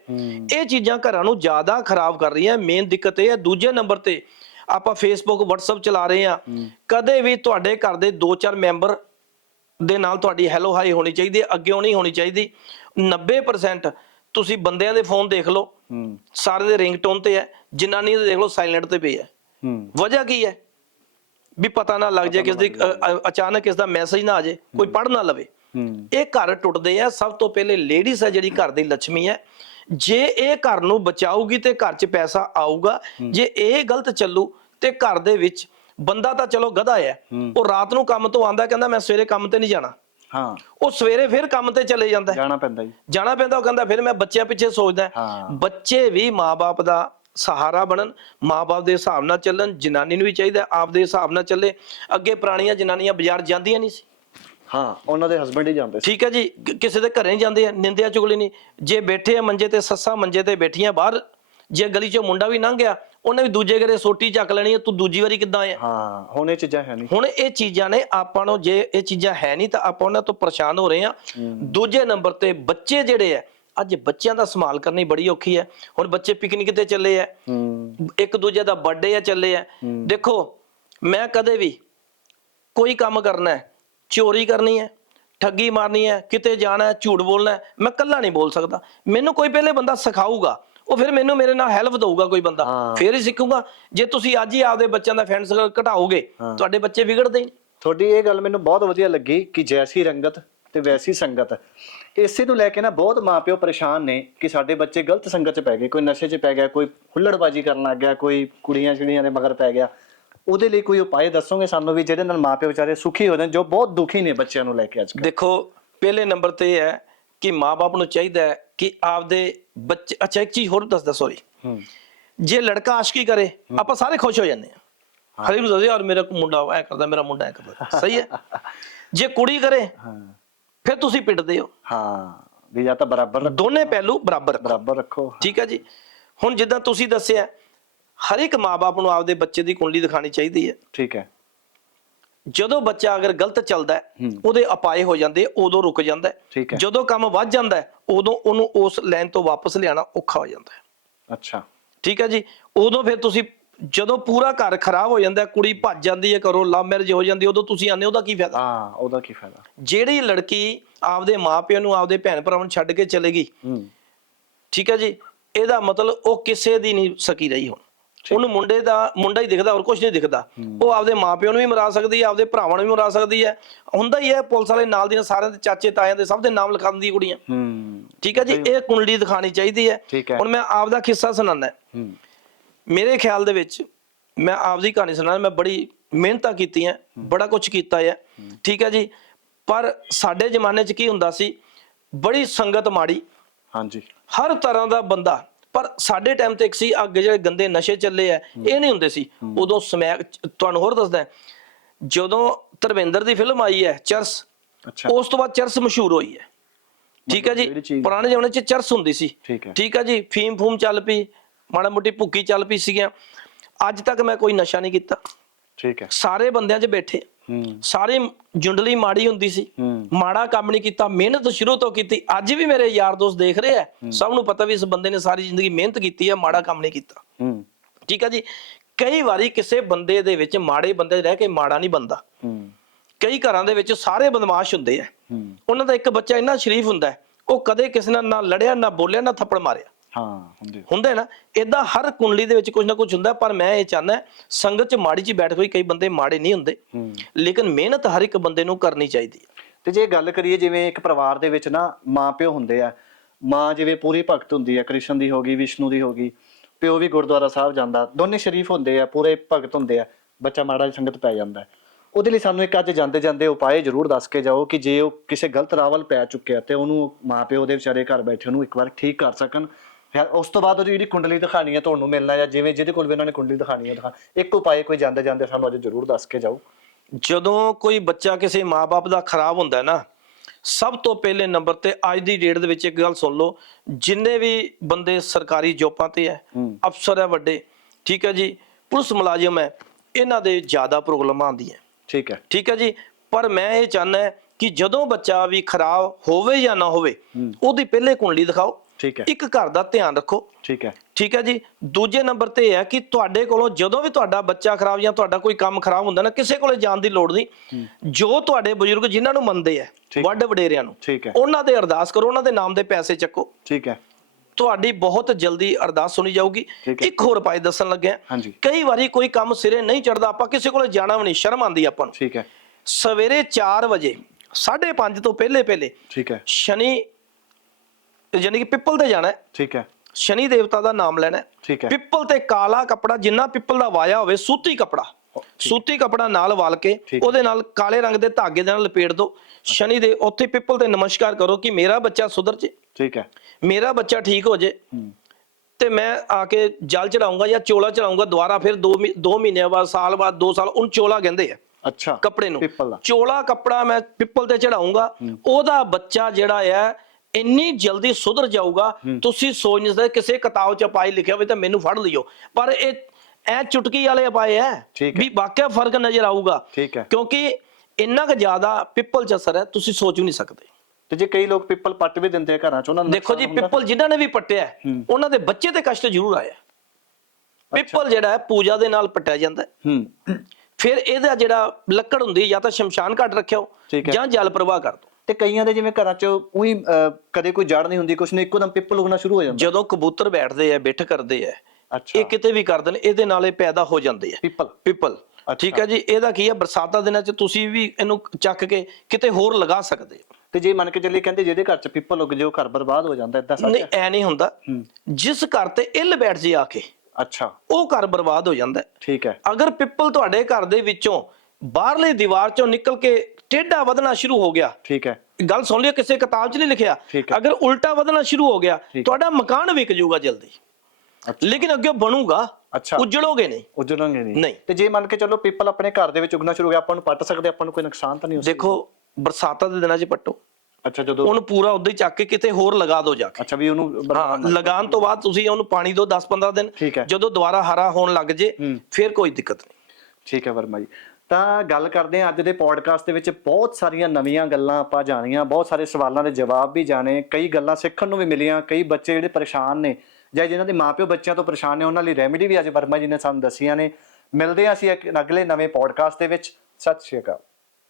Speaker 2: ਇਹ ਚੀਜ਼ਾਂ ਘਰਾਂ ਨੂੰ ਜ਼ਿਆਦਾ ਖਰਾਬ ਕਰ ਰਹੀਆਂ। ਮੇਨ ਦਿੱਕਤ ਇਹ ਹੈ ਦੂਜੇ ਨੰਬਰ ਤੇ ਆਪਾਂ ਫੇਸਬੁੱਕ WhatsApp ਚਲਾ ਰਹੇ ਆ ਕਦੇ ਵੀ ਤੁਹਾਡੇ ਘਰ ਦੇ 2-4 ਮੈਂਬਰ ਦੇ ਨਾਲ ਤੁਹਾਡੀ ਹੈਲੋ ਹਾਈ ਹੋਣੀ ਚਾਹੀਦੀ ਹੈ ਅੱਗੇ ਨਹੀਂ ਹੋਣੀ ਚਾਹੀਦੀ। 90% ਤੁਸੀਂ ਬੰਦਿਆਂ ਦੇ ਫੋਨ ਦੇਖ ਲਓ। ਸਾਰੇ ਦੇ ਰਿੰਗਟੋਨ ਤੇ ਹੈ ਜਨਾਨੀ ਦੇ ਦੇਖ ਲਓ ਸਾਇਲੈਂਟ ਤੇ ਪਈ ਹੈ। ਵਜ੍ਹਾ ਕੀ ਹੈ? ਵੀ ਪਤਾ ਨਾ ਲੱਗ ਜਾਏ ਕਿਸ ਦੀ ਅਚਾਨਕ ਕਿਸ ਦਾ ਮੈਸੇਜ ਨਾ ਆ ਜਾਏ ਕੋਈ ਪੜ ਨਾ ਲਵੇ। ਇਹ ਘਰ ਟੁੱਟਦੇ ਆ ਸਭ ਤੋਂ ਪਹਿਲੇ ਲੇਡੀਜ਼ ਹੈ ਜਿਹੜੀ ਘਰ ਦੀ ਲక్ష్ਮੀ ਹੈ। ਜੇ ਇਹ ਘਰ ਨੂੰ ਬਚਾਊਗੀ ਤੇ ਘਰ 'ਚ ਪੈਸਾ ਆਊਗਾ ਜੇ ਇਹ ਗਲਤ ਚੱਲੂ ਤੇ ਘਰ ਦੇ ਵਿੱਚ ਬੰਦਾ ਤਾਂ ਚਲੋ ਗਧਾ ਹੈ। ਉਹ ਰਾਤ ਨੂੰ ਕੰਮ ਤੋਂ ਆਂਦਾ ਕਹਿੰਦਾ ਮੈਂ ਸਵੇਰੇ ਕੰਮ ਤੇ ਨਹੀਂ ਜਾਣਾ।
Speaker 1: ਹਾਂ।
Speaker 2: ਉਹ ਸਵੇਰੇ ਫਿਰ ਕੰਮ ਤੇ ਚਲੇ ਜਾਂਦਾ।
Speaker 1: ਜਾਣਾ ਪੈਂਦਾ ਜੀ।
Speaker 2: ਜਾਣਾ ਪੈਂਦਾ ਉਹ ਕਹਿੰਦਾ ਫਿਰ ਮੈਂ ਬੱਚਿਆਂ ਪਿੱਛੇ ਸੋਚਦਾ। ਬੱਚੇ ਵੀ ਮਾਪੇ ਦਾ ਸਹਾਰਾ ਬਣਨ ਮਾਪੇ ਦੇ ਹਿਸਾਬ ਨਾਲ ਚੱਲਣ ਜਨਾਨੀ ਨੂੰ ਵੀ ਚਾਹੀਦਾ ਆਪਦੇ ਹਿਸਾਬ ਨਾਲ ਚੱਲੇ। ਅੱਗੇ ਪੁਰਾਣੀਆਂ ਜਨਾਨੀਆਂ ਬਾਜ਼ਾਰ ਜਾਂਦੀਆਂ ਨਹੀਂ ਸੀ।
Speaker 1: ਹਾਂ ਉਹਨਾਂ ਦੇ ਹਸਬੰਡ ਹੀ ਜਾਂਦੇ ਸੀ।
Speaker 2: ਠੀਕ ਹੈ ਜੀ ਕਿ- ਕਿਸੇ ਦੇ ਘਰੇ ਨਹੀਂ ਜਾਂਦੇ ਆ ਨਿੰਦਿਆ ਚੁਗਲੀ ਨਹੀਂ। ਜੇ ਬੈਠੇ ਆ ਮੰਜੇ ਤੇ ਸੱਸਾਂ ਮੰਜੇ ਤੇ ਬੈਠੀਆਂ ਬਾਹਰ ਜੇ ਗਲੀ 'ਚੋਂ ਮੁੰਡਾ ਵੀ ਲੰਘ ਗਿਆ ਉਹਨੇ ਵੀ ਦੂਜੇ ਘਰੇ ਸੋਟੀ ਚੱਕ ਲੈਣੀ ਹੈ ਤੂੰ ਦੂਜੀ ਵਾਰੀ ਕਿੱਦਾਂ ਆਇਆ?
Speaker 1: ਹਾਂ ਹੁਣ ਇਹ ਚੀਜ਼ਾਂ ਹੈ ਨਹੀਂ।
Speaker 2: ਹੁਣ ਇਹ ਚੀਜ਼ਾਂ ਨੇ ਆਪਾਂ ਨੂੰ ਜੇ ਇਹ ਚੀਜ਼ਾਂ ਹੈ ਨਹੀਂ ਤਾਂ ਆਪਾਂ ਉਹਨਾਂ ਤੋਂ ਪਰੇਸ਼ਾਨ ਹੋ ਰਹੇ ਆ ਦੂਜੇ ਨੰਬਰ ਤੇ ਬੱਚੇ ਜਿਹੜੇ ਆ ਅੱਜ ਬੱਚਿਆਂ ਦਾ ਸੰਭਾਲ ਕਰਨੀ ਬੜੀ ਔਖੀ ਹੈ। ਹੁਣ ਬੱਚੇ ਪਿਕਨਿਕ ਤੇ ਚੱਲੇ ਆ।
Speaker 1: ਹੂੰ।
Speaker 2: ਇੱਕ ਦੂਜੇ ਦਾ ਬਰਥਡੇ ਆ ਚੱਲੇ ਆ। ਦੇਖੋ ਮੈਂ ਕਦੇ ਵੀ ਕੋਈ ਕੰਮ ਕਰਨਾ ਹੈ ਚੋਰੀ ਕਰਨੀ ਹੈ ਠੱਗੀ ਮਾਰਨੀ ਹੈ ਕਿਤੇ ਜਾਣਾ ਹੈ ਝੂਠ ਬੋਲਣਾ ਹੈ ਮੈਂ ਕੱਲਾ ਨਹੀਂ ਬੋਲ ਸਕਦਾ। ਮੈਨੂੰ ਕੋਈ ਪਹਿਲੇ ਬੰਦਾ ਸਿਖਾਊਗਾ ਉਹ ਫਿਰ ਮੈਨੂੰ ਮੇਰੇ ਨਾਲ ਹੈਲਪ ਦਊਗਾ ਕੋਈ ਬੰਦਾ। ਫਿਰ ਹੀ ਸਿੱਖੂਗਾ। ਜੇ ਤੁਸੀਂ ਅੱਜ ਹੀ ਆਪਦੇ ਬੱਚਿਆਂ ਦਾ ਫੈਂਸ ਘਟਾਓਗੇ ਤੁਹਾਡੇ ਬੱਚੇ ਵਿਗੜਦੇ ਹੀ ਨਹੀਂ।
Speaker 1: ਤੁਹਾਡੀ ਇਹ ਗੱਲ ਮੈਨੂੰ ਬਹੁਤ ਵਧੀਆ ਲੱਗੀ ਕਿ ਜੈਸੀ ਰੰਗਤ ਤੇ ਵੈਸੀ ਸੰਗਤ ਇਸੇ ਨੂੰ ਲੈ ਕੇ ਨਾ ਬਹੁਤ ਮਾਪਿਓ ਪਰੇਸ਼ਾਨ ਨੇ ਕਿ ਸਾਡੇ ਬੱਚੇ ਗਲਤ ਸੰਗਤ 'ਚ ਪੈ ਗਏ ਕੋਈ ਨਸ਼ੇ 'ਚ ਪੈ ਗਿਆ ਕੋਈ ਹੁੱਲੜਬਾਜੀ ਕਰਨ ਲੱਗ ਗਿਆ ਕੋਈ ਕੁੜੀਆਂ ਛਿੜੀਆਂ ਦੇ ਮਗਰ ਪੈ ਗਿਆ। ਉਹਦੇ ਲਈ ਕੋਈ ਉਪਾਅ ਦੱਸੋਗੇ ਸਾਨੂੰ ਵੀ ਜਿਹਦੇ ਨਾਲ ਮਾਪਿਓ ਵਿਚਾਰੇ ਸੁਖੀ ਹੋ ਜਾਣ ਜੋ ਬਹੁਤ ਦੁਖੀ ਨੇ ਬੱਚਿਆਂ ਨੂੰ ਲੈ ਕੇ ਅੱਜ ਕੱਲ੍ਹ?
Speaker 2: ਦੇਖੋ ਪਹਿਲੇ ਨੰਬਰ ਤੇ ਇਹ ਹੈ ਕਿ ਮਾਪੇ ਨੂੰ ਚਾਹੀਦਾ ਹੈ ਕਿ ਆਪਦੇ ਬੱਚੇ ਅੱਛਾ ਇੱਕ ਚੀਜ਼ ਹੋਰ ਦੱਸਦਾ ਸੌਰੀ
Speaker 1: ਹੂੰ।
Speaker 2: ਜੇ ਲੜਕਾ ਆਸ਼ਕੀ ਕਰੇ ਆਪਾਂ ਸਾਰੇ ਖੁਸ਼ ਹੋ ਜਾਂਦੇ ਆ ਹਰੇ ਨੂੰ ਦੱਸਦੇ ਯਾਰ ਮੇਰਾ ਮੁੰਡਾ ਐ ਕਰਦਾ ਮੇਰਾ ਮੁੰਡਾ ਐ ਕਰਦਾ। ਸਹੀ ਹੈ? ਜੇ ਕੁੜੀ ਕਰੇ
Speaker 1: ਹਾਂ।
Speaker 2: ਫਿਰ ਤੁਸੀਂ ਪਿੱਟਦੇ ਹੋ।
Speaker 1: ਹਾਂ ਵੀ ਜਾਂ ਤਾਂ ਬਰਾਬਰ
Speaker 2: ਦੋਨੇ ਪਹਿਲੂ ਬਰਾਬਰ।
Speaker 1: ਬਰਾਬਰ ਰੱਖੋ।
Speaker 2: ਠੀਕ ਹੈ ਜੀ? ਹੁਣ ਜਿੱਦਾਂ ਤੁਸੀਂ ਦੱਸਿਆ ਹਰ ਇੱਕ ਮਾਪੇ ਨੂੰ ਆਪਦੇ ਬੱਚੇ ਦੀ ਕੁੰਡਲੀ ਦਿਖਾਣੀ ਚਾਹੀਦੀ ਹੈ।
Speaker 1: ਠੀਕ ਹੈ।
Speaker 2: ਜਦੋਂ ਬੱਚਾ ਅਗਰ ਗਲਤ ਚੱਲਦਾ। ਉਹਦੇ ਅਪਾਏ ਹੋ ਜਾਂਦੇ ਉਦੋਂ ਰੁਕ ਜਾਂਦਾ ਹੈ।
Speaker 1: ਠੀਕ ਹੈ।
Speaker 2: ਜਦੋਂ ਕੰਮ ਵੱਧ ਜਾਂਦਾ ਉਦੋਂ ਉਹਨੂੰ ਉਸ ਲਾਈਨ ਤੋਂ ਵਾਪਸ ਲਿਆਣਾ ਔਖਾ ਹੋ ਜਾਂਦਾ
Speaker 1: ਅੱਛਾ।
Speaker 2: ਠੀਕ ਹੈ ਜੀ? ਉਦੋਂ ਫਿਰ ਤੁਸੀਂ ਜਦੋਂ ਪੂਰਾ ਘਰ ਖਰਾਬ ਹੋ ਜਾਂਦਾ ਕੁੜੀ ਭੱਜ ਜਾਂਦੀ ਹੈ ਘਰੋਂ ਲਵ ਮੈਰਿਜ ਹੋ ਜਾਂਦੀ ਉਦੋਂ ਤੁਸੀਂ ਆਨੇ ਉਹਦਾ ਕੀ ਫਾਇਦਾ?
Speaker 1: ਹਾਂ ਉਹਦਾ ਕੀ ਫਾਇਦਾ?
Speaker 2: ਜਿਹੜੀ ਲੜਕੀ ਆਪਦੇ ਮਾਪਿਆਂ ਨੂੰ ਆਪਦੇ ਭੈਣ ਭਰਾਵਾਂ ਨੂੰ ਛੱਡ ਕੇ ਚਲੇਗੀ ਠੀਕ ਹੈ ਜੀ? ਇਹਦਾ ਮਤਲਬ ਉਹ ਕਿਸੇ ਦੀ ਨਹੀਂ ਸਕੀ ਰਹੀ ਹੁਣ। ਉਹਨੂੰ ਮੁੰਡੇ ਦਾ ਮੁੰਡਾ ਹੀ ਦਿਖਦਾ ਹੋਰ ਕੁਝ ਨਹੀਂ ਦਿਖਦਾ। ਉਹ ਆਪਦੇ ਮਾਪਿਆਂ ਨੂੰ ਵੀ ਮਰਾ ਸਕਦੀ ਹੈ ਆਪਦੇ ਭਰਾਵਾਂ ਨੂੰ ਵੀ ਮਰਾ ਸਕਦੀ ਹੈ। ਹੁੰਦਾ ਹੀ ਹੈ ਪੁਲਿਸ ਵਾਲੇ ਨਾਲ ਦੀਆਂ ਸਾਰਿਆਂ ਦੇ ਚਾਚੇ ਤਾਇਆਂ ਦੇ ਸਭ ਦੇ ਨਾਮ ਲਿਖਾ ਦਿੰਦੀ ਕੁੜੀਆਂ।
Speaker 1: ਹੂੰ।
Speaker 2: ਠੀਕ ਹੈ ਜੀ ਇਹ ਕੁੰਡਲੀ ਦਿਖਾਣੀ ਚਾਹੀਦੀ ਹੈ। ਹੁਣ ਮੈਂ ਆਪਦਾ ਕਿੱਸਾ ਹੂੰ। ਮੇਰੇ ਖਿਆਲ ਦੇ ਵਿੱਚ ਮੈਂ ਆਪਦੀ ਕਹਾਣੀ ਸੁਣਾਉਣਾ ਮੈਂ ਬੜੀ ਮਿਹਨਤਾਂ ਕੀਤੀਆਂ ਬੜਾ ਕੁਝ ਕੀਤਾ ਹੈ। ਠੀਕ ਹੈ ਜੀ ਪਰ ਸਾਡੇ ਜ਼ਮਾਨੇ 'ਚ ਕੀ ਹੁੰਦਾ ਸੀ ਬੜੀ ਸੰਗਤ ਮਾੜੀ।
Speaker 1: ਹਾਂਜੀ।
Speaker 2: ਹਰ ਤਰ੍ਹਾਂ ਦਾ ਬੰਦਾ ਪਰ ਸਾਡੇ ਟਾਈਮ ਤੇ ਇੱਕ ਸੀ ਅੱਗੇ ਜਿਹੜੇ ਗੰਦੇ ਨਸ਼ੇ ਚੱਲੇ ਆ ਇਹ ਨਹੀਂ ਹੁੰਦੇ ਸੀ। ਉਦੋਂ ਸਮੈਕ ਤੁਹਾਨੂੰ ਹੋਰ ਦੱਸਦਾ ਜਦੋਂ ਧਰਮਿੰਦਰ ਦੀ ਫਿਲਮ ਆਈ ਹੈ ਚਰਸ ਉਸ ਤੋਂ ਬਾਅਦ ਚਰਸ ਮਸ਼ਹੂਰ ਹੋਈ ਹੈ। ਠੀਕ ਹੈ ਜੀ? ਪੁਰਾਣੇ ਜ਼ਮਾਨੇ 'ਚ ਚਰਸ ਹੁੰਦੀ ਸੀ।
Speaker 1: ਠੀਕ ਹੈ।
Speaker 2: ਠੀਕ ਹੈ ਜੀ? ਫੀਮ ਫੂਮ ਚੱਲ ਪਈ ਮਾੜਾ ਮੋਟੀ ਭੁੱਕੀ ਚੱਲ ਪਈ ਸੀਗੀਆਂ। ਅੱਜ ਤੱਕ ਮੈਂ ਕੋਈ ਨਸ਼ਾ ਨਹੀਂ ਕੀਤਾ।
Speaker 1: ਠੀਕ ਹੈ।
Speaker 2: ਸਾਰੇ ਬੰਦਿਆਂ 'ਚ ਬੈਠੇ।
Speaker 1: ਹੂੰ।
Speaker 2: ਸਾਰੇ ਜੁੰਡਲੀ ਮਾੜੀ ਹੁੰਦੀ ਸੀ। ਮਾੜਾ ਕੰਮ ਨਹੀਂ ਕੀਤਾ ਮਿਹਨਤ ਸ਼ੁਰੂ ਤੋਂ ਕੀਤੀ। ਅੱਜ ਵੀ ਮੇਰੇ ਯਾਰ ਦੋਸਤ ਦੇਖ ਰਹੇ ਆ। ਸਭ ਨੂੰ ਪਤਾ ਵੀ ਇਸ ਬੰਦੇ ਨੇ ਸਾਰੀ ਜ਼ਿੰਦਗੀ ਮਿਹਨਤ ਕੀਤੀ ਹੈ ਮਾੜਾ ਕੰਮ ਨਹੀਂ ਕੀਤਾ।
Speaker 1: ਹੂੰ।
Speaker 2: ਠੀਕ ਹੈ ਜੀ। ਕਈ ਵਾਰੀ ਕਿਸੇ ਬੰਦੇ ਦੇ ਵਿੱਚ ਮਾੜੇ ਬੰਦੇ ਰਹਿ ਕੇ ਮਾੜਾ ਨਹੀਂ ਬੰਦਾ
Speaker 1: ਹੂੰ।
Speaker 2: ਕਈ ਘਰਾਂ ਦੇ ਵਿੱਚ ਸਾਰੇ ਬਦਮਾਸ਼ ਹੁੰਦੇ ਆ।
Speaker 1: ਹੂੰ।
Speaker 2: ਉਹਨਾਂ ਦਾ ਇੱਕ ਬੱਚਾ ਇੰਨਾ ਸ਼ਰੀਫ ਹੁੰਦਾ ਉਹ ਕਦੇ ਕਿਸੇ ਨਾਲ ਨਾ ਲੜਿਆ ਨਾ ਬੋਲਿਆ ਨਾ ਥੱਪੜ ਮਾਰਿਆ।
Speaker 1: ਹਾਂ ਹੁੰਦੇ
Speaker 2: ਹੁੰਦਾ ਹੈ ਨਾ ਇਦਾਂ ਹਰ ਕੁੰਡਲੀ ਦੇ ਵਿੱਚ ਕੁਝ ਨਾ ਕੁਝ ਹੁੰਦਾ ਪਰ ਮੈਂ ਇਹ ਚਾਹੁੰਦਾ ਸੰਗਤ 'ਚ ਮਾੜੀ 'ਚ ਬੈਠ ਕੋਈ ਕਈ ਬੰਦੇ ਮਾੜੇ ਨਹੀਂ ਹੁੰਦੇ ਲੇਕਿਨ ਮਿਹਨਤ ਹਰ ਇੱਕ ਬੰਦੇ ਨੂੰ ਕਰਨੀ ਚਾਹੀਦੀ ਹੈ।
Speaker 1: ਤੇ ਜੇ ਗੱਲ ਕਰੀਏ ਜਿਵੇਂ ਇੱਕ ਪਰਿਵਾਰ ਦੇ ਵਿੱਚ ਨਾ ਮਾਂ ਪਿਓ ਹੁੰਦੇ ਆ ਮਾਂ ਜਿਵੇਂ ਪੂਰੀ ਭਗਤ ਹੁੰਦੀ ਹੈ ਕ੍ਰਿਸ਼ਨ ਦੀ ਹੋ ਗਈ ਵਿਸ਼ਨੂੰ ਦੀ ਹੋ ਗਈ ਪਿਓ ਵੀ ਗੁਰਦੁਆਰਾ ਸਾਹਿਬ ਜਾਂਦਾ ਦੋਨੇ ਸ਼ਰੀਫ ਹੁੰਦੇ ਆ ਪੂਰੇ ਭਗਤ ਹੁੰਦੇ ਆ ਬੱਚਾ ਮਾੜਾ ਸੰਗਤ ਪੈ ਜਾਂਦਾ। ਉਹਦੇ ਲਈ ਸਾਨੂੰ ਇੱਕ ਅੱਜ ਜਾਂਦੇ ਜਾਂਦੇ ਉਪਾਏ ਜ਼ਰੂਰ ਦੱਸ ਕੇ ਜਾਓ ਕਿ ਜੇ ਉਹ ਕਿਸੇ ਗਲਤ ਰਾਹ ਵੱਲ ਪੈ ਚੁੱਕਿਆ ਤੇ ਉਹਨੂੰ ਮਾਂ ਪਿਓ ਦੇ ਵਿਚਾਰੇ ਘਰ ਬੈਠੇ ਉਹਨੂੰ ਇੱਕ ਵਾਰ ਠੀਕ ਕਰ ਸਕਣ ਫਿਰ ਉਸ ਤੋਂ ਬਾਅਦ ਉਹਦੀ ਜਿਹੜੀ ਕੁੰਡਲੀ ਦਿਖਾਣੀ ਹੈ ਤੁਹਾਨੂੰ ਮਿਲਣਾ ਜਾਂ ਜਿਵੇਂ ਜਿਹਦੇ ਕੋਲ ਵੀ ਉਹਨਾਂ ਨੇ ਕੁੰਡਲੀ ਦਿਖਾਣੀ ਹੈ ਦਿਖਾ। ਇੱਕ ਉਪਾਏ ਕੋਈ ਜਾਂਦੇ ਜਾਂਦੇ ਸਾਨੂੰ ਅੱਜ ਜ਼ਰੂਰ ਦੱਸ ਕੇ ਜਾਓ।
Speaker 2: ਜਦੋਂ ਕੋਈ ਬੱਚਾ ਕਿਸੇ ਮਾਪੇ ਦਾ ਖਰਾਬ ਹੁੰਦਾ ਹੈ ਨਾ ਸਭ ਤੋਂ ਪਹਿਲੇ ਨੰਬਰ ਤੇ ਅੱਜ ਦੀ ਡੇਟ ਦੇ ਵਿੱਚ ਇੱਕ ਗੱਲ ਸੁਣ ਲਓ ਜਿੰਨੇ ਵੀ ਬੰਦੇ ਸਰਕਾਰੀ ਜੋਬਾਂ ਤੇ ਹੈ
Speaker 1: ਹੂੰ।
Speaker 2: ਅਫਸਰ ਹੈ ਵੱਡੇ ਠੀਕ ਹੈ ਜੀ ਪੁਲਿਸ ਮੁਲਾਜ਼ਮ ਹੈ ਇਹਨਾਂ ਦੇ ਜ਼ਿਆਦਾ ਪ੍ਰੋਬਲਮਾਂ ਆਉਂਦੀਆਂ।
Speaker 1: ਠੀਕ ਹੈ।
Speaker 2: ਠੀਕ ਹੈ ਜੀ ਪਰ ਮੈਂ ਇਹ ਚਾਹੁੰਦਾ ਹੈ ਕਿ ਜਦੋਂ ਬੱਚਾ ਵੀ ਖਰਾਬ ਹੋਵੇ ਜਾਂ ਨਾ ਹੋਵੇ
Speaker 1: ਹੂੰ।
Speaker 2: ਉਹਦੀ ਪਹਿਲੇ ਕੁੰਡਲੀ ਦਿਖਾਓ
Speaker 1: ਠੀਕ ਹੈ।
Speaker 2: ਇੱਕ ਘਰ ਦਾ ਧਿਆਨ ਰੱਖੋ।
Speaker 1: ਠੀਕ ਹੈ।
Speaker 2: ਠੀਕ ਹੈ ਜੀ। ਦੂਜੇ ਨੰਬਰ ਤੇ ਇਹ ਹੈ ਕਿ ਤੁਹਾਡੇ ਕੋਲੋਂ ਜਦੋਂ ਵੀ ਤੁਹਾਡਾ ਬੱਚਾ ਖਰਾਬ ਜਾਂ ਤੁਹਾਡਾ ਕੋਈ ਕੰਮ ਖਰਾਬ ਹੁੰਦਾ ਨਾ ਕਿਸੇ ਕੋਲੇ ਜਾਣ ਦੀ ਲੋੜ ਨਹੀਂ। ਜੋ ਤੁਹਾਡੇ ਬਜ਼ੁਰਗ ਜਿਨ੍ਹਾਂ ਨੂੰ ਮੰਨਦੇ ਆ। ਵੱਡ ਵਡੇਰਿਆਂ ਨੂੰ
Speaker 1: ਠੀਕ ਹੈ।
Speaker 2: ਉਹਨਾਂ ਦੇ ਅਰਦਾਸ ਕਰੋ ਉਹਨਾਂ ਦੇ ਨਾਮ ਦੇ ਪੈਸੇ ਚੱਕੋ।
Speaker 1: ਠੀਕ ਹੈ।
Speaker 2: ਤੁਹਾਡੀ ਬਹੁਤ ਜਲਦੀ ਅਰਦਾਸ ਸੁਣੀ ਜਾਊਗੀ। ਇੱਕ ਹੋਰ ਪਾਈ ਦੱਸਣ ਲੱਗਿਆ ਕਈ ਵਾਰੀ ਕੋਈ ਕੰਮ ਸਿਰੇ ਨਹੀਂ ਚੜਦਾ ਆਪਾਂ ਕਿਸੇ ਕੋਲੇ ਜਾਣਾ ਵੀ ਨਹੀਂ ਸ਼ਰਮ ਆਉਂਦੀ ਆਪਾਂ ਨੂੰ।
Speaker 1: ਠੀਕ ਹੈ।
Speaker 2: ਸਵੇਰੇ 4 ਵਜੇ 5:30 ਤੋਂ ਪਹਿਲੇ ਪਹਿਲੇ
Speaker 1: ਠੀਕ ਹੈ।
Speaker 2: ਸ਼ਨੀ ਯਾਨੀ ਕਿ ਪਿੱਪਲ ਤੇ ਜਾਣਾ ਹੈ।
Speaker 1: ਠੀਕ ਹੈ।
Speaker 2: ਸ਼ਨੀ ਦੇਵਤਾ ਦਾ ਨਾਮ ਲੈਣਾ ਹੈ।
Speaker 1: ਠੀਕ ਹੈ।
Speaker 2: ਪਿੱਪਲ ਤੇ ਕਾਲਾ ਕਪੜਾ ਜਿੰਨਾ ਪਿੱਪਲ ਦਾ ਵਾਇਆ ਹੋਵੇ ਸੂਤੀ ਕਪੜਾ। ਸੂਤੀ ਕਪੜਾ ਨਾਲ ਵਾਲ ਕੇ। ਉਹਦੇ ਨਾਲ ਕਾਲੇ ਰੰਗ ਦੇ ਧਾਗੇ ਦੇ ਨਾਲ ਲਪੇਟ ਦਿਓ ਸ਼ਨੀ ਦੇ ਉੱਥੇ ਪਿੱਪਲ ਤੇ ਨਮਸਕਾਰ ਕਰੋ ਕਿ ਮੇਰਾ ਬੱਚਾ ਸੁਧਰ ਜੇ।
Speaker 1: ਠੀਕ ਹੈ।
Speaker 2: ਮੇਰਾ ਬੱਚਾ ਠੀਕ ਹੋ ਜੇ। ਤੇ ਮੈਂ ਆ ਕੇ ਜਲ ਚੜਾਉਂਗਾ ਜਾਂ ਚੋਲਾ ਚੜਾਉਂਗਾ ਦੁਬਾਰਾ ਫਿਰ 2 2 ਮਹੀਨਿਆਂ ਬਾਅਦ ਸਾਲ ਬਾਅਦ 2 ਸਾਲ ਉਹਨੂੰ ਚੋਲਾ ਕਹਿੰਦੇ ਆ।
Speaker 1: ਅੱਛਾ।
Speaker 2: ਕੱਪੜੇ ਨੂੰ। ਚੋਲਾ ਕੱਪੜਾ ਮੈਂ ਪਿੱਪਲ ਤੇ ਚੜਾਉਂਗਾ। ਉਹਦਾ ਬੱਚਾ ਜਿਹੜਾ ਹੈ ਇੰਨੀ ਜਲਦੀ ਸੁਧਰ ਜਾਊਗਾ ਤੁਸੀਂ ਸੋਚ ਨਹੀਂ ਸਕਦੇ ਕਿਸੇ ਕਿਤਾਬ ਚ ਪਾਈ ਲਿਖਿਆ ਹੋਵੇ ਤਾਂ ਮੈਨੂੰ ਫੜ ਲਿਓ ਪਰ ਇਹ ਐ ਚੁਟਕੀ ਵਾਲੇ ਪਾਏ ਐ
Speaker 1: ਠੀਕ ਹੈ।
Speaker 2: ਵੀ ਵਾਕਿਆ ਫ਼ਰਕ ਨਜ਼ਰ ਆਊਗਾ ਕਿਉਂਕਿ ਇੰਨਾ ਕੁ ਜ਼ਿਆਦਾ ਪਿੱਪਲ ਚ ਅਸਰ ਹੈ ਤੁਸੀਂ ਸੋਚ ਵੀ ਨਹੀਂ ਸਕਦੇ
Speaker 1: ਤੇ ਜੇ ਕਈ ਲੋਕ ਪਿੱਪਲ ਪੱਟ ਵੀ ਦਿੰਦੇ ਆ ਘਰਾਂ ਚ ਉਹਨਾਂ ਨੂੰ
Speaker 2: ਦੇਖੋ ਜੀ? ਪਿੱਪਲ ਜਿਨ੍ਹਾਂ ਨੇ ਵੀ ਪੱਟਿਆ। ਉਹਨਾਂ ਦੇ ਬੱਚੇ ਤੇ ਕਸ਼ਟ ਜ਼ਰੂਰ ਆਇਆ ਪਿੱਪਲ ਜਿਹੜਾ ਹੈ ਪੂਜਾ ਦੇ ਨਾਲ ਪੱਟਿਆ ਜਾਂਦਾ ਹੈ। ਫਿਰ ਇਹਦਾ ਜਿਹੜਾ ਲੱਕੜ ਹੁੰਦੀ ਜਾਂ ਤਾਂ ਸ਼ਮਸ਼ਾਨ ਘਾਟ ਰੱਖਿਓ। ਜਾਂ ਜਲ ਪ੍ਰਵਾਹ ਕਰ ਦਿਓ
Speaker 1: ਤੇ ਕਈਆਂ ਦੇ ਜਿਵੇਂ ਘਰਾਂ ਚ ਉਹੀ ਕਦੇ ਕੋਈ ਜੜ ਨਹੀਂ ਹੁੰਦੀ ਕੁਛ ਨਹੀਂ ਇੱਕੋ ਦਮ ਪਿੱਪਲ ਉਗਣਾ ਸ਼ੁਰੂ ਹੋ ਜਾਂਦਾ।
Speaker 2: ਜਦੋਂ ਕਬੂਤਰ ਬੈਠਦੇ ਆ ਬਿੱਠ ਕਰਦੇ ਆ
Speaker 1: ਅੱਛਾ।
Speaker 2: ਇਹ ਕਿਤੇ ਵੀ ਕਰਦੇ ਨੇ ਇਹਦੇ ਨਾਲ ਇਹ ਪੈਦਾ ਹੋ ਜਾਂਦੇ ਆ।
Speaker 1: ਪਿੱਪਲ।
Speaker 2: ਪਿੱਪਲ। ਠੀਕ ਹੈ ਜੀ ਇਹਦਾ ਕੀ ਹੈ ਬਰਸਾਤਾਂ ਦਿਨਾਂ 'ਚ ਤੁਸੀਂ ਵੀ ਇਹਨੂੰ ਚੱਕ ਕੇ ਕਿਤੇ ਹੋਰ ਲਗਾ ਸਕਦੇ ਹੋ।
Speaker 1: ਤੇ ਜੇ ਮੰਨ ਕੇ ਚੱਲੀਏ ਕਹਿੰਦੇ ਜਿਹਦੇ ਘਰ ਚ ਪਿੱਪਲ ਉਗ ਜੇ ਉਹ ਘਰ ਬਰਬਾਦ ਹੋ ਜਾਂਦਾ ਇਦਾਂ ਸੱਚ
Speaker 2: ਨਹੀਂ ਐ ਨਹੀਂ ਹੁੰਦਾ। ਜਿਸ ਘਰ ਤੇ ਇੱਲ ਬੈਠ ਜੇ ਆ ਕੇ
Speaker 1: ਅੱਛਾ।
Speaker 2: ਉਹ ਘਰ ਬਰਬਾਦ ਹੋ ਜਾਂਦਾ।
Speaker 1: ਠੀਕ ਹੈ।
Speaker 2: ਅਗਰ ਪਿੱਪਲ ਤੁਹਾਡੇ ਘਰ ਦੇ ਵਿੱਚੋਂ ਬਾਹਰਲੀ ਦੀਵਾਰ ਚੋਂ ਨਿਕਲ ਕੇ ਟੇਢਾ ਵਧਣਾ ਸ਼ੁਰੂ ਹੋ ਗਿਆ।
Speaker 1: ਠੀਕ ਹੈ।
Speaker 2: ਗੱਲ ਸੁਣ ਲਿਓ ਕਿਸੇ ਕਿਤਾਬ 'ਚ ਨਹੀਂ ਲਿਖਿਆ। ਅਗਰ ਉਲਟਾ ਵਧਣਾ ਸ਼ੁਰੂ ਹੋ ਗਿਆ। ਤੁਹਾਡਾ ਮਕਾਨ ਵਿਕ ਜਾਊਗਾ ਜਲਦੀ। ਲੇਕਿਨ ਅੱਗੇ ਬਣੂਗਾ।
Speaker 1: ਅੱਛਾ।
Speaker 2: ਉਜੜੋਗੇ ਨਹੀਂ।
Speaker 1: ਉਜੜਾਂਗੇ ਨਹੀਂ। ਤੇ ਜੇ ਮੰਨ ਕੇ ਚੱਲੋ ਪਿੱਪਲ ਆਪਣੇ ਘਰ ਦੇ ਵਿੱਚ ਉਗਣਾ ਸ਼ੁਰੂ ਹੋ ਗਿਆ ਆਪਾਂ ਨੂੰ ਪੱਟ ਸਕਦੇ ਆਪਾਂ ਨੂੰ ਕੋਈ ਨੁਕਸਾਨ ਤਾਂ ਨਹੀਂ ਹੋ ਸਕਦਾ।
Speaker 2: ਦੇਖੋ ਬਰਸਾਤਾਂ ਦੇ ਦਿਨਾਂ 'ਚ ਪੱਟੋ।
Speaker 1: ਅੱਛਾ ਜਦੋਂ
Speaker 2: ਉਹਨੂੰ ਪੂਰਾ ਉਦਾਂ ਹੀ ਚੱਕ ਕੇ ਕਿਤੇ ਹੋਰ ਲਗਾ ਦਿਓ ਜਾ ਕੇ।
Speaker 1: ਅੱਛਾ ਵੀ ਉਹਨੂੰ
Speaker 2: ਹਾਂ ਲਗਾਉਣ ਤੋਂ ਬਾਅਦ ਤੁਸੀਂ ਉਹਨੂੰ ਪਾਣੀ ਦਿਓ 10-15 ਦਿਨ। ਜਦੋਂ ਦੁਬਾਰਾ ਹਰਾ ਹੋਣ ਲੱਗ ਜੇ। ਫਿਰ ਕੋਈ ਦਿੱਕਤ ਨਹੀਂ।
Speaker 1: ਠੀਕ ਹੈ ਵਰਮਾ ਜੀ। ਤਾਂ ਗੱਲ ਕਰਦੇ ਹਾਂ ਅੱਜ ਦੇ ਪੋਡਕਾਸਟ ਦੇ ਵਿੱਚ ਬਹੁਤ ਸਾਰੀਆਂ ਨਵੀਆਂ ਗੱਲਾਂ ਆਪਾਂ ਜਾਣੀਆਂ, ਬਹੁਤ ਸਾਰੇ ਸਵਾਲਾਂ ਦੇ ਜਵਾਬ ਵੀ ਜਾਣੇ, ਕਈ ਗੱਲਾਂ ਸਿੱਖਣ ਨੂੰ ਵੀ ਮਿਲੀਆਂ, ਕਈ ਬੱਚੇ ਜਿਹੜੇ ਪਰੇਸ਼ਾਨ ਨੇ ਜਾਂ ਜਿਨ੍ਹਾਂ ਦੇ ਮਾਪਿਓ ਬੱਚਿਆਂ ਤੋਂ ਪਰੇਸ਼ਾਨ ਨੇ, ਉਹਨਾਂ ਲਈ ਰੈਮੇਡੀ ਵੀ ਅੱਜ ਵਰਮਾ ਜੀ ਨੇ ਸਾਨੂੰ ਦੱਸੀਆਂ ਨੇ। ਮਿਲਦੇ ਹਾਂ ਅਸੀਂ ਅਗਲੇ ਨਵੇਂ ਪੋਡਕਾਸਟ ਦੇ ਵਿੱਚ। ਸਤਿ ਸ਼੍ਰੀ ਅਕਾਲ।